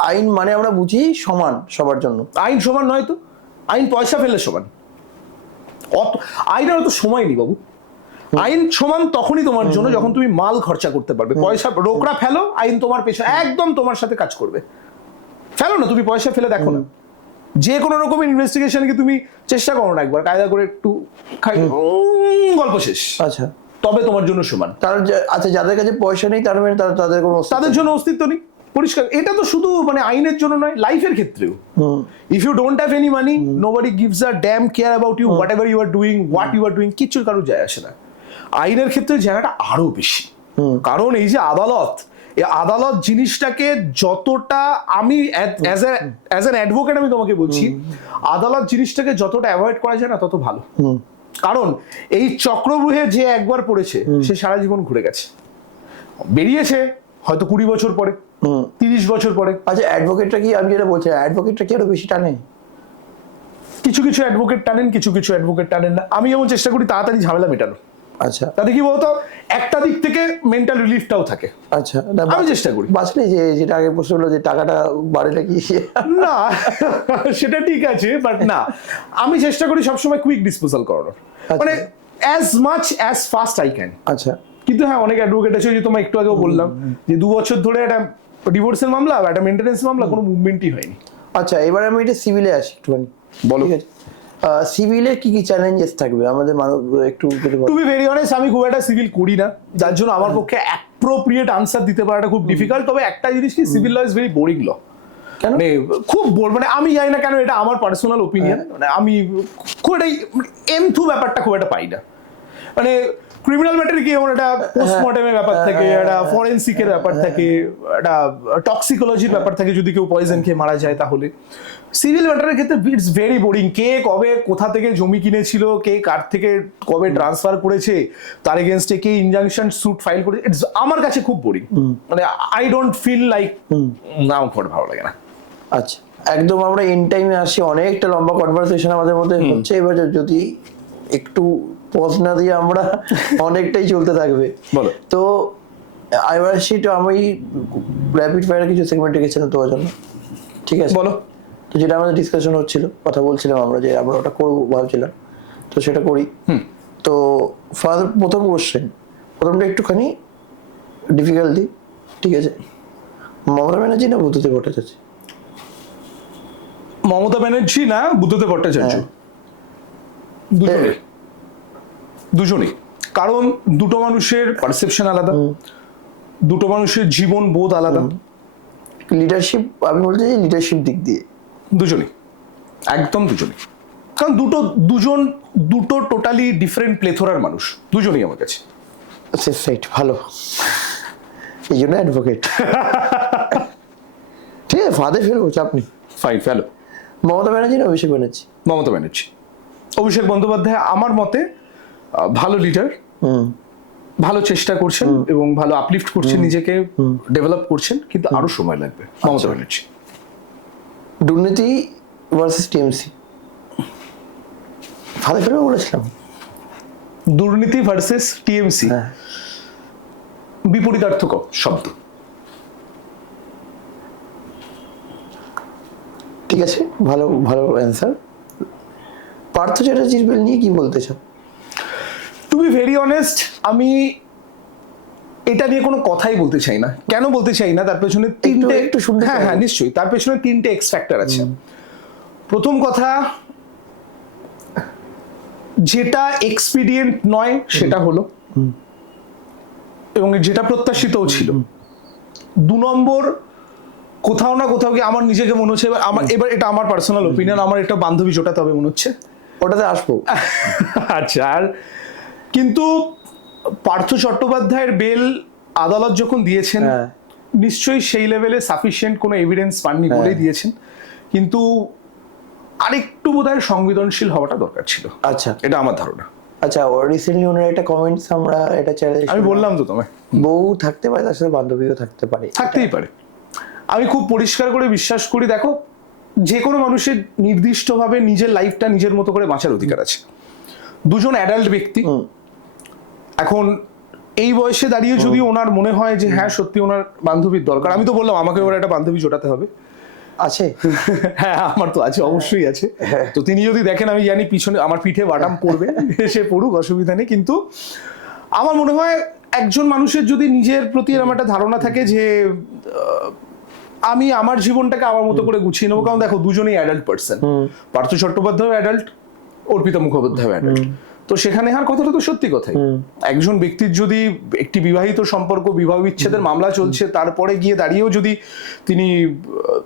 আইন মানে আমরা বুঝি সমান সবার জন্য। আইন সমান নয় তো, আইন পয়সা ফেললে সমান। আইনের অত সময় নেই বাবু। আইন সমান তখনই তোমার জন্য যখন তুমি মাল খরচা করতে পারবে। পয়সা রোকরা ফেলো, আইন তোমার পেছনে একদম তোমার সাথে কাজ করবে। ফেলো না, তুমি পয়সা ফেলে দেখো না, যে কোনো রকমের ইনভেস্টিগেশনকে তুমি চেষ্টা করো না একবার, কায়দা করে একটু গল্প শেষ। আচ্ছা, তবে তোমার জন্য সমান। আচ্ছা, যাদের কাছে পয়সা নেই তার মানে তাদের কোনো তাদের জন্য অস্তিত্ব নেই, পরিষ্কার। এটা তো শুধু মানে আইনের জন্য নয়, লাইফের ক্ষেত্রেও। If you don't have any money, nobody gives a damn care about you, whatever you are doing, what you are doing, কিচ্ছুর কারোর যায় আসে না। আইনের ক্ষেত্রে জায়গাটা আরো বেশি, কারণ এই যে আদালত, এই আদালত জিনিসটাকে যতটা আমি অ্যাজ অ্যান অ্যাডভোকেট আমি তোমাকে বলছি, আদালত জিনিসটাকে যতটা অ্যাভয়েড করা যায় না তত ভালো। কারণ এই চক্রব্যূহে যে একবার পড়েছে সে সারা জীবন ঘুরে গেছে, বেরিয়েছে হয়তো 20 বছর পরে, 30 বছর পরে। আচ্ছা, অ্যাডভোকেটটা কি, আমি যেটা বলছি, অ্যাডভোকেটটা কি আরো বেশি টানে? কিছু কিছু অ্যাডভোকেট টানেন, কিছু কিছু অ্যাডভোকেট টানেন না। আমি যেমন চেষ্টা করি তাড়াতাড়ি ঝামেলা মেটানো। আচ্ছা, তাতে কি বলতো, একটা দিক থেকে মেন্টাল রিলিফটাও থাকে। আচ্ছা, আমি চেষ্টা করি। বাঁচলে যে যেটা আগে প্রশ্ন হলো যে টাকাটা বাড়ে নাকি, না সেটা ঠিক আছে, বাট না, আমি চেষ্টা করি সবসময় কুইক ডিসপোজাল করানোর, মানে as much as fast I can. আচ্ছা, কিন্তু হ্যাঁ, অনেক অ্যাডভোকেট আছে, যে তোমায় একটু আগেও বললাম যে 2 বছর ধরে একটা ডিভোর্সের মামলা বা একটা মেইনটেনেন্স মামলা কোনো মুভমেন্টই হয়নি। আচ্ছা, এবার আমি এটা সিভিলে আসি একটুখানি। বলো। সিভিলে কি কি চ্যালেঞ্জেস থাকবে আমাদের মানুষ একটু যদি বলো। টু বি ভেরি অনেস্ট, আমি খুব একটা সিভিল করি না, যার জন্য আমার পক্ষে অ্যাপ্রোপ্রিয়েট আনসার দিতে পারাটা খুব ডিফিকাল্ট। তবে একটা জিনিস কি, civil law is very boring law. মানে খুব মানে আমি জানি না কেন, এটা আমার পার্সোনাল ওপিনিয়ন, মানে আমি খুব একটা এমথু ব্যাপারটা খুব একটা পাই না। মানে ক্রিমিনাল ম্যাটারে কি এমন একটা পোস্টমর্টেমের ব্যাপার থাকে, একটা ফরেন্সিকের ব্যাপার থাকে, একটা টক্সিকোলজির ব্যাপার থাকে, যদি কেউ পয়জন খেয়ে মারা যায় তাহলে। সিভিল ম্যাটারের ক্ষেত্রে ইটস ভেরি বোরিং। কে কবে কোথা থেকে জমি কিনেছিল, কে কার থেকে কবে ট্রান্সফার করেছে, তার এগেনস্টে কে ইনজাংশন স্যুট ফাইল করেছে, ইটস আমার কাছে খুব বোরিং। মানে আই ডোন্ট ফিল লাইক, না আমার খুব ভালো লাগে না। আচ্ছা, একদম আমরা এন্ড টাইমে আসি, অনেকটা লম্বা কনভারসেশন আমাদের মধ্যে হচ্ছে। এবার যদি একটু পজ না দিয়ে আমরা অনেকটাই চলতে থাকবে। বলো। তো এবার সেটা আমি র্যাপিড ফায়ার কিছু সেগমেন্ট রেখেছিলাম তোমার জন্য, ঠিক আছে? বলো। তো যেটা আমাদের ডিসকাশন হচ্ছিল, কথা বলছিলাম আমরা যে আমরা ওটা করবো ভাবছিলাম, তো সেটা করি। তো প্রথম কোশ্চেন, প্রথমটা একটুখানি ডিফিকাল্টি, ঠিক আছে? মমতা ব্যানার্জি না বুদ্ধদেব ভট্টাচার্য? মমতা ব্যানার্জি না বুদ্ধদেব ভট্টাচার্য? দুজনেই। কারণ দুটো মানুষের পারসেপশন আলাদা, দুটো মানুষের জীবন বোধ আলাদা। লিডারশিপ, আমি বলতে চাই লিডারশিপ দিক দিয়ে দুজনেই, একদম দুজনেই। কারণ দুটো টোটালি ডিফারেন্ট প্লেথোরার মানুষ, দুজনেই আমার কাছে। রাইট, ভালো, এই জন্য অ্যাডভোকেট। ঠিক আছে, ফাঁদে ফেলবো, চাপ নেই। ফাইন, ফেলো। মমতা ব্যানার্জি না অভিষেক ব্যানার্জি? মমতা ব্যানার্জি। অভিষেক বন্দ্যোপাধ্যায় আমার মতে ভালো লিডার, ভালো চেষ্টা করছেন এবং ভালো আপলিফট করছেন, নিজেকে ডেভেলপ করছেন, কিন্তু আরো সময় লাগবে। মমতা ব্যানার্জি। দুর্নীতি ভার্সেস টিএমসি, ফাঁদে ফেলবো বলেছিলাম। দুর্নীতি ভার্সেস টিএমসি, বিপরীতার্থক শব্দ। ঠিক আছে, ভালো ভালো অ্যান্সার। পার্থ চ্যাটার্জির বিল নিয়ে কি বলতে চাও? টু বি ভেরি অনেস্ট, আমি এটা নিয়ে কোনো কথাই বলতে চাই না। কেন বলতে চাই না, তার পেছনে তিনটে, একটু শুনতে হ্যাঁ হ্যাঁ নিশ্চয়ই, তার পেছনে তিনটে এক্স ফ্যাক্টর আছে। প্রথম কথা, যেটা এক্সপিডিয়েন্ট নয় সেটা হলো, এবং যেটা প্রত্যাশিতও ছিল। 2 নম্বর, কোথাও না কোথাও গিয়ে আমার নিজেকে মনে হচ্ছে, এবার এটা আমার পার্সোনাল ওপিনিয়ন, আমার একটা বান্ধবী জোটাতে হবে মনে হচ্ছে, ওটাতে আসবো। আচ্ছা, আর কিন্তু পার্থ চট্টোপাধ্যায়ের বেল আদালত যখন দিয়েছেন, নিশ্চয়ই সেই লেভেলে সাফিসিয়েন্ট কোনো এভিডেন্স পাননি বলেই দিয়েছেন, কিন্তু আরেকটু বোধহয় সংবেদনশীল হওয়াটা দরকার ছিল। আচ্ছা, এটা আমার ধারণা। আচ্ছা, রিসেন্টলি ওনার একটা কমেন্টস আমরা এটা চ্যালেঞ্জ, আমি বললাম তো তোমায়, বউ থাকতে পারে, তার সাথে বান্ধবীও থাকতে পারে। থাকতেই পারে। আমি খুব পরিষ্কার করে বিশ্বাস করি, দেখো যে কোনো মানুষের নির্দিষ্টভাবে নিজের লাইফটা নিজের মতো করে বাঁচার অধিকার আছে। দুজন অ্যাডাল্ট ব্যক্তি, এখন এই বয়সে দাঁড়িয়ে যদি ওনার মনে হয় যে হ্যাঁ সত্যি ওনার বান্ধবীর দরকার, আমি তো বললাম আমাকে ওর একটা বান্ধবী জোটাতে হবে। আছে, হ্যাঁ আমার তো আছে, অবশ্যই আছে। তো তিনি যদি দেখেন, আমি জানি পিছনে আমার পিঠে বাটাম পড়বে, সে পড়ুক, অসুবিধা নেই। কিন্তু আমার মনে হয় একজন মানুষের যদি নিজের প্রতি এরকম একটা ধারণা থাকে যে আমি আমার জীবনটাকে আমার মতো করে গুছিয়ে নেবো, কারণ দেখো দুজনেই adult person, Partha Chattopadhyay adult, Arpita Mukhopadhyay adult. তো সেখানে আর কথাটা তো সত্যি কথাই, একজন ব্যক্তির যদি একটি বিবাহিত সম্পর্ক, বিবাহ বিচ্ছেদের মামলা চলছে, তারপরে গিয়ে দাঁড়িয়েও যদি তিনি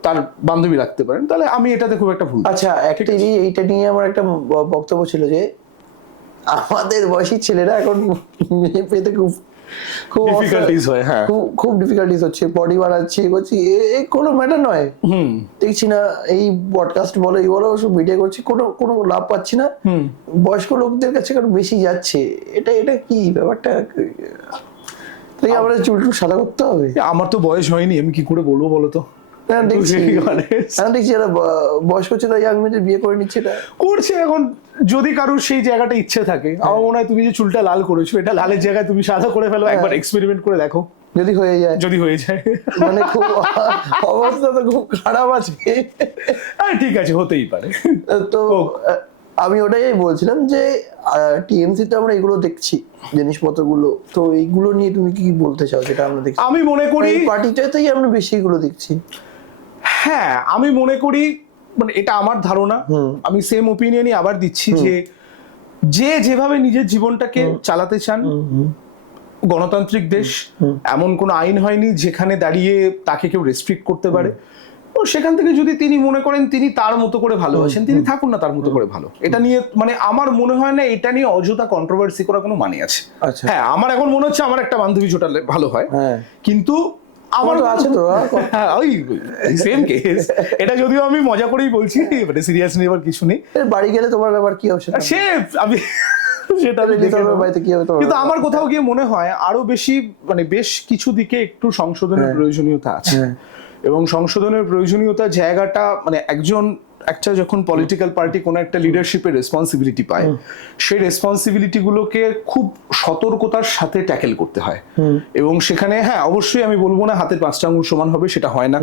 তার বান্ধবী রাখতে পারেন, তাহলে আমি এটাতে খুব একটা ভুল। আচ্ছা, অ্যাকচুয়ালি এইটা নিয়ে আমার একটা বক্তব্য ছিল যে আমাদের বয়সী ছেলেরা এখন মেয়ে পেতে খুব খুব ডিফিকাল্টিজ হয়, হ্যাঁ খুব ডিফিকাল্টিজ হচ্ছে, বডি বাড়াচ্ছি করছি, এ কোনো ম্যাটার নয়। দেখছি না এই পডকাস্ট বলো, এই বলো, সব ভিডিও করছি, কোনো লাভ পাচ্ছি না। বয়স্ক লোকদের কাছে কারণ বেশি যাচ্ছে, এটা কি ব্যাপারটা? তাই আমরা চুল সাদা করতে হবে? আমার তো বয়স হয়নি, আমি কি করে বলবো বলো তো। দেখছি এরা বয়স করছে, তাই ইয়াং মেয়েদের বিয়ে করে নিচ্ছে, এটা করছে। এখন যদি কারোর সেই জায়গাটা ইচ্ছে থাকে, আমার মনে হয় তুমি যে চুলটা লাল করেছো, এটা লালের জায়গায় তুমি সাদা করে ফেলো, একবার এক্সপেরিমেন্ট করে দেখো, যদি হয়ে যায়। মানে খুব অবস্থা তো খুব খারাপ আছে। হ্যাঁ ঠিক আছে, হতেই পারে। তো আমি ওটাই বলছিলাম যে টিএমসিতে আমরা এগুলো দেখছি জিনিসপত্রগুলো, তো এইগুলো নিয়ে তুমি কি বলতে চাও? যেটা আমরা দেখছি, আমি মনে করি পার্টিটাতেই আমরা বেশি এগুলো দেখছি। হ্যাঁ আমি মনে করি, মানে এটা আমার ধারণা, আমি সেম ওপিনিয়নই আবার দিচ্ছি, যে যেভাবে নিজের জীবনটাকে চালাতে চান, গণতান্ত্রিক দেশ, এমন কোনো আইন হয়নি যেখানে দাঁড়িয়ে তাকে কেউ রেস্ট্রিক্ট করতে পারে। তো সেখান থেকে যদি তিনি মনে করেন তিনি তার মতো করে ভালোবাসেন, তিনি থাকুন না তার মতো করে ভালো। এটা নিয়ে মানে আমার মনে হয় না এটা নিয়ে অযথা কন্ট্রোভার্সি করা কোনো মানে আছে। হ্যাঁ আমার এখন মনে হচ্ছে আমার একটা বান্ধবী জোটালে ভালো হয়, কিন্তু আমার আছে তো ওই সেম কেস। এটা যদিও আমি মজা করেই বলছি, মানে সিরিয়াস নেবার কিছু নেই। বাড়ি গেলে তোমার ব্যাপার কি হবে সে আমি সেটা বাড়িতে কি হবে? কিন্তু আমার কোথাও গিয়ে মনে হয় আরো বেশি, মানে বেশ কিছু দিকে একটু সংশোধনের প্রয়োজনীয়তা আছে, এবং সংশোধনের প্রয়োজনীয়তা জায়গাটা মানে একটা যখন পলিটিক্যাল পার্টি কোনো একটা লিডারশিপের রেসপন্সিবিলিটি পায়, সেই রেসপন্সিবিলিটি গুলোকে খুব সতর্কতার সাথে ট্যাকেল করতে হয়। এবং সেখানে হ্যাঁ অবশ্যই আমি বলবো না হাতের 5টা আঙুল সমান হবে, সেটা হয় না।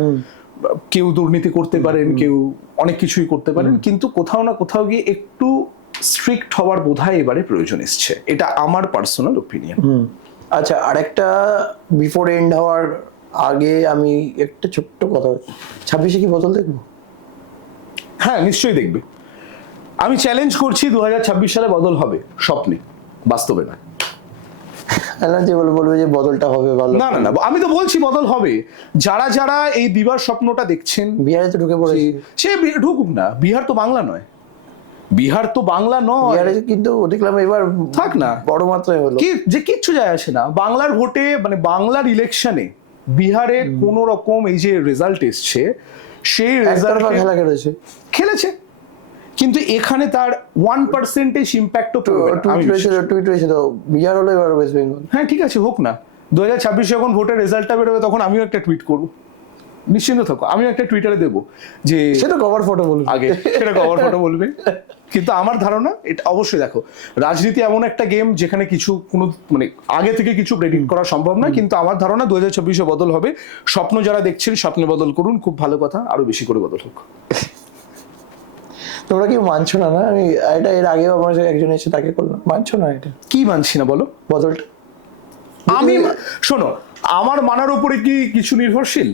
কেউ দুর্নীতি করতে পারেন, কেউ অনেক কিছুই করতে পারেন, কিন্তু কোথাও না কোথাও গিয়ে একটু স্ট্রিক্ট হওয়ার বোধহয় এবারে প্রয়োজন এসছে, এটা আমার পার্সোনাল ওপিনিয়ন। আচ্ছা, আরেকটা বিফোর এন্ড হওয়ার আগে আমি একটা ছোট্ট কথা, 26-এ কি বদল দেখবো? হ্যাঁ নিশ্চয়ই দেখবে। আমি চ্যালেঞ্জ করছি 2026 সালে বদল হবে, স্বপ্নে, বাস্তবে না। যে বলবে যে বদলটা হবে ভালো, না না না, আমি তো বলছি বদল হবে। যারা যারা এই দিবার স্বপ্নটা দেখছেন, বিহারে তো ঢুকে পড়েছে, সে ঢুকুক না। বিহার তো বাংলা নয়, বিহার তো বাংলা নয়। বিহারে কিন্তু দেখলাম এবার থাক না, বড় মাত্রায় হলো, কি যে কিচ্ছু যায় আসে না। বাংলার ভোটে মানে বাংলার ইলেকশনে বিহারে কোন রকম এই যে রেজাল্ট এসছে, সেই রেজাল্ট খেলেছে, কিন্তু এখানে তার 1% ইম্প্যাক্টও টুইট হয়েছে তো বিহার হলো এবার ওয়েস্ট বেঙ্গল। হ্যাঁ ঠিক আছে, হোক না। 2026 যখন ভোটের রেজাল্টটা বেরোবে তখন আমিও একটা টুইট করবো, নিশ্চিন্ত থাকো। আমিও একটা টুইটারে দেবো যে সেটা কভার ফটো বলবে, আগে সেটা কভার ফটো বলবে। কিন্তু আমার ধারণা এটা অবশ্যই, দেখো রাজনীতি এমন একটা গেম যেখানে কোনো মানে আগে থেকে কিছু প্রেডিক্ট করা সম্ভব না, কিন্তু আমার ধারণা 2026-এ বদল হবে। স্বপ্ন যারা দেখছেন স্বপ্নে বদল করুন, খুব ভালো কথা, আরো বেশি করে বদল হোক। তোমরা কি মানছো না? আমি এটা এর আগেও আমার একজন এসে তাকে করলাম, মানছো না? এটা কি মানছি না বলো? বদলটা আমি শোনো, আমার মানার উপরে কি কিছু নির্ভরশীল?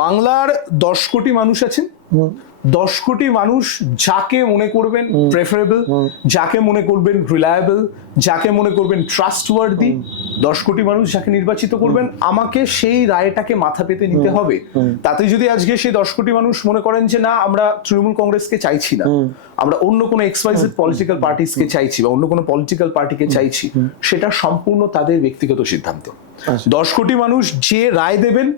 বাংলার 10 কোটি মানুষ আছেন, 10 কোটি মানুষ যাকে মনে করবেন প্রেফারেবল, যাকে মনে করবেন রিলায়েবল, যাকে মনে করবেন ট্রাস্টওয়ার্দি, 10 কোটি মানুষ যাকে নির্বাচিত করবেন আমাকে সেই রায়টাকে মাথা পেতে নিতে হবে। তাতে যদি আজকে সেই 10 কোটি মানুষ মনে করেন যে না আমরা তৃণমূল কংগ্রেসকে চাইছি না, আমরা অন্য কোনো এক্সওয়াইজেড পলিটিক্যাল পার্টিসকে চাইছি বা অন্য কোনো পলিটিক্যাল পার্টিকে চাইছি, সেটা সম্পূর্ণ তাদের ব্যক্তিগত সিদ্ধান্ত। 10 কোটি মানুষ যে রায় দেবেন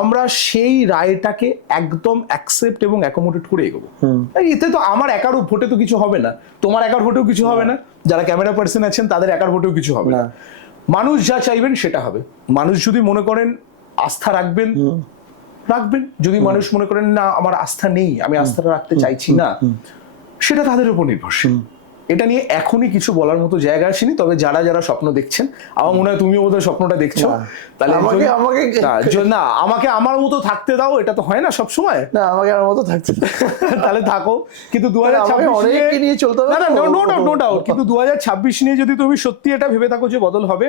আমরা সেই রায়টাকে একদম অ্যাকসেপ্ট এবং অ্যাকোমোডেট করে এগোবো। এতে তো আমার একার ভোটে তো কিছু হবে না, তোমার একার ভোটেও কিছু হবে না, যারা ক্যামেরা পার্সন আছেন তাদের একার ভোটেও কিছু হবে না। মানুষ যা চাইবেন সেটা হবে। মানুষ যদি মনে করেন আস্থা রাখবেন রাখবেন, যদি মানুষ মনে করেন না আমার আস্থা নেই, আমি আস্থাটা রাখতে চাইছি না, সেটা তাদের উপর নির্ভরশীল। এটা নিয়ে এখনই কিছু বলার মতো জায়গা আসেনি। তবে যারা যারা স্বপ্ন দেখছেন, আমার মনে হয় তুমিও বোধহয় স্বপ্নটা দেখছো, তাহলে না আমাকে আমার মতো থাকতে দাও, এটা তো হয় না সব সময়। না আমাকে আমার মতো থাকতে তাহলে থাকো, কিন্তু 2026 নিয়ে চলতে হবে, নো ডাউট, কিন্তু 2026 নিয়ে যদি তুমি সত্যি এটা ভেবে থাকো যে বদল হবে,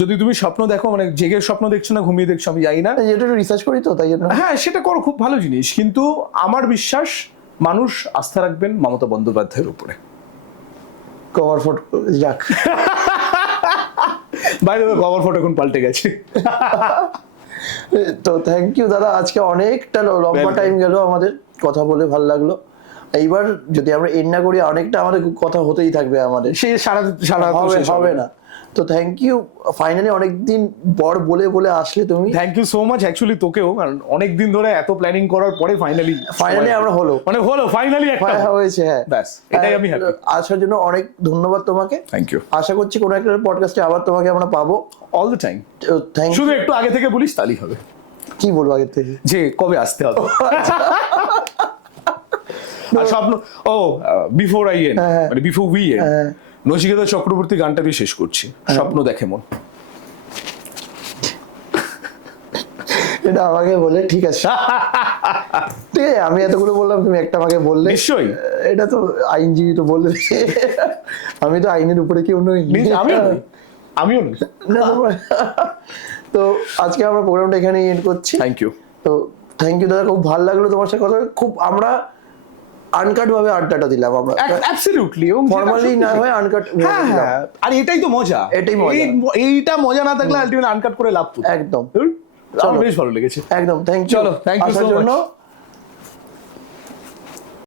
যদি তুমি স্বপ্ন দেখো, মানে জেগে স্বপ্ন দেখছো না ঘুমিয়ে দেখছো আমি জানি না, যেটা একটু রিসার্চ করি তো তাই জন্য। হ্যাঁ সেটা করো, খুব ভালো জিনিস, কিন্তু আমার বিশ্বাস মানুষ আস্থা রাখবেন মমতা বন্দ্যোপাধ্যায়ের উপরে। কভার ফটো যাক, বাইরে কভার ফটো এখন পাল্টে গেছে। তো থ্যাংক ইউ দাদা, আজকে অনেকটা লম্বা টাইম গেল আমাদের, কথা বলে ভালো লাগলো। এইবার যদি আমরা এন্ড না করি অনেকটা আমাদের কথা হতেই থাকবে আমাদের, সে সারা হবে না। তো থ্যাংক ইউ, ফাইনালি অনেকদিন পর বলে বলে আসলে তুমি। Thank you so much actually তোকেও, কারণ অনেকদিন ধরে এত প্ল্যানিং করার পরে ফাইনালি আমরা হলো ফাইনালি একটা হয়েছে। হ্যাঁ ব্যাস, এটাই আমি হ্যাপি। আসার জন্য অনেক ধন্যবাদ তোমাকে। Thank you. আশা করছি কোনো একটা পডকাস্টে আবার তোমাকে আমরা পাবো। All the time. Thank you. শুধু একটু আগে থেকে বলিস তাহলেই হবে। কি বলবো আগে থেকে? যে কবে আসতে হবে। আর স্বপ্ন বিফোর আই এন্ড, মানে before we and, Nachiketa Chakraborty গানটা দিয়ে শেষ করছি। স্বপ্ন দেখে মন। এটা আমাকে বলে ঠিক আছে, ঠিক আছে, আমি এতগুলো বললাম, তুমি একটা আমাকে বললে। নিশ্চয়ই, এটা তো আইনজীবী তো বললে, আমি তো আইনের উপরে কেউ নই। আমিও নই। তো আজকে আমরা প্রোগ্রামটা এখানে এন্ড করছি। Thank you. তো থ্যাংক ইউ দাদা, খুব ভালো লাগলো তোমার সাথে কথা, খুব আমরা আনকাট ভাবে আড্ডাটা দিলাম আমরা, অ্যাবসলিউটলি, এবং ফর্মালি না হয় আনকাট। হ্যাঁ, আর এটাই তো মজা, এইটা মজা না থাকলে আলটিমেটলি আনকাট করে লাভ। একদম, আমার বেশ ভালো লেগেছে। একদম। থ্যাংক ইউ, চলো, থ্যাংক ইউ সো মাচ।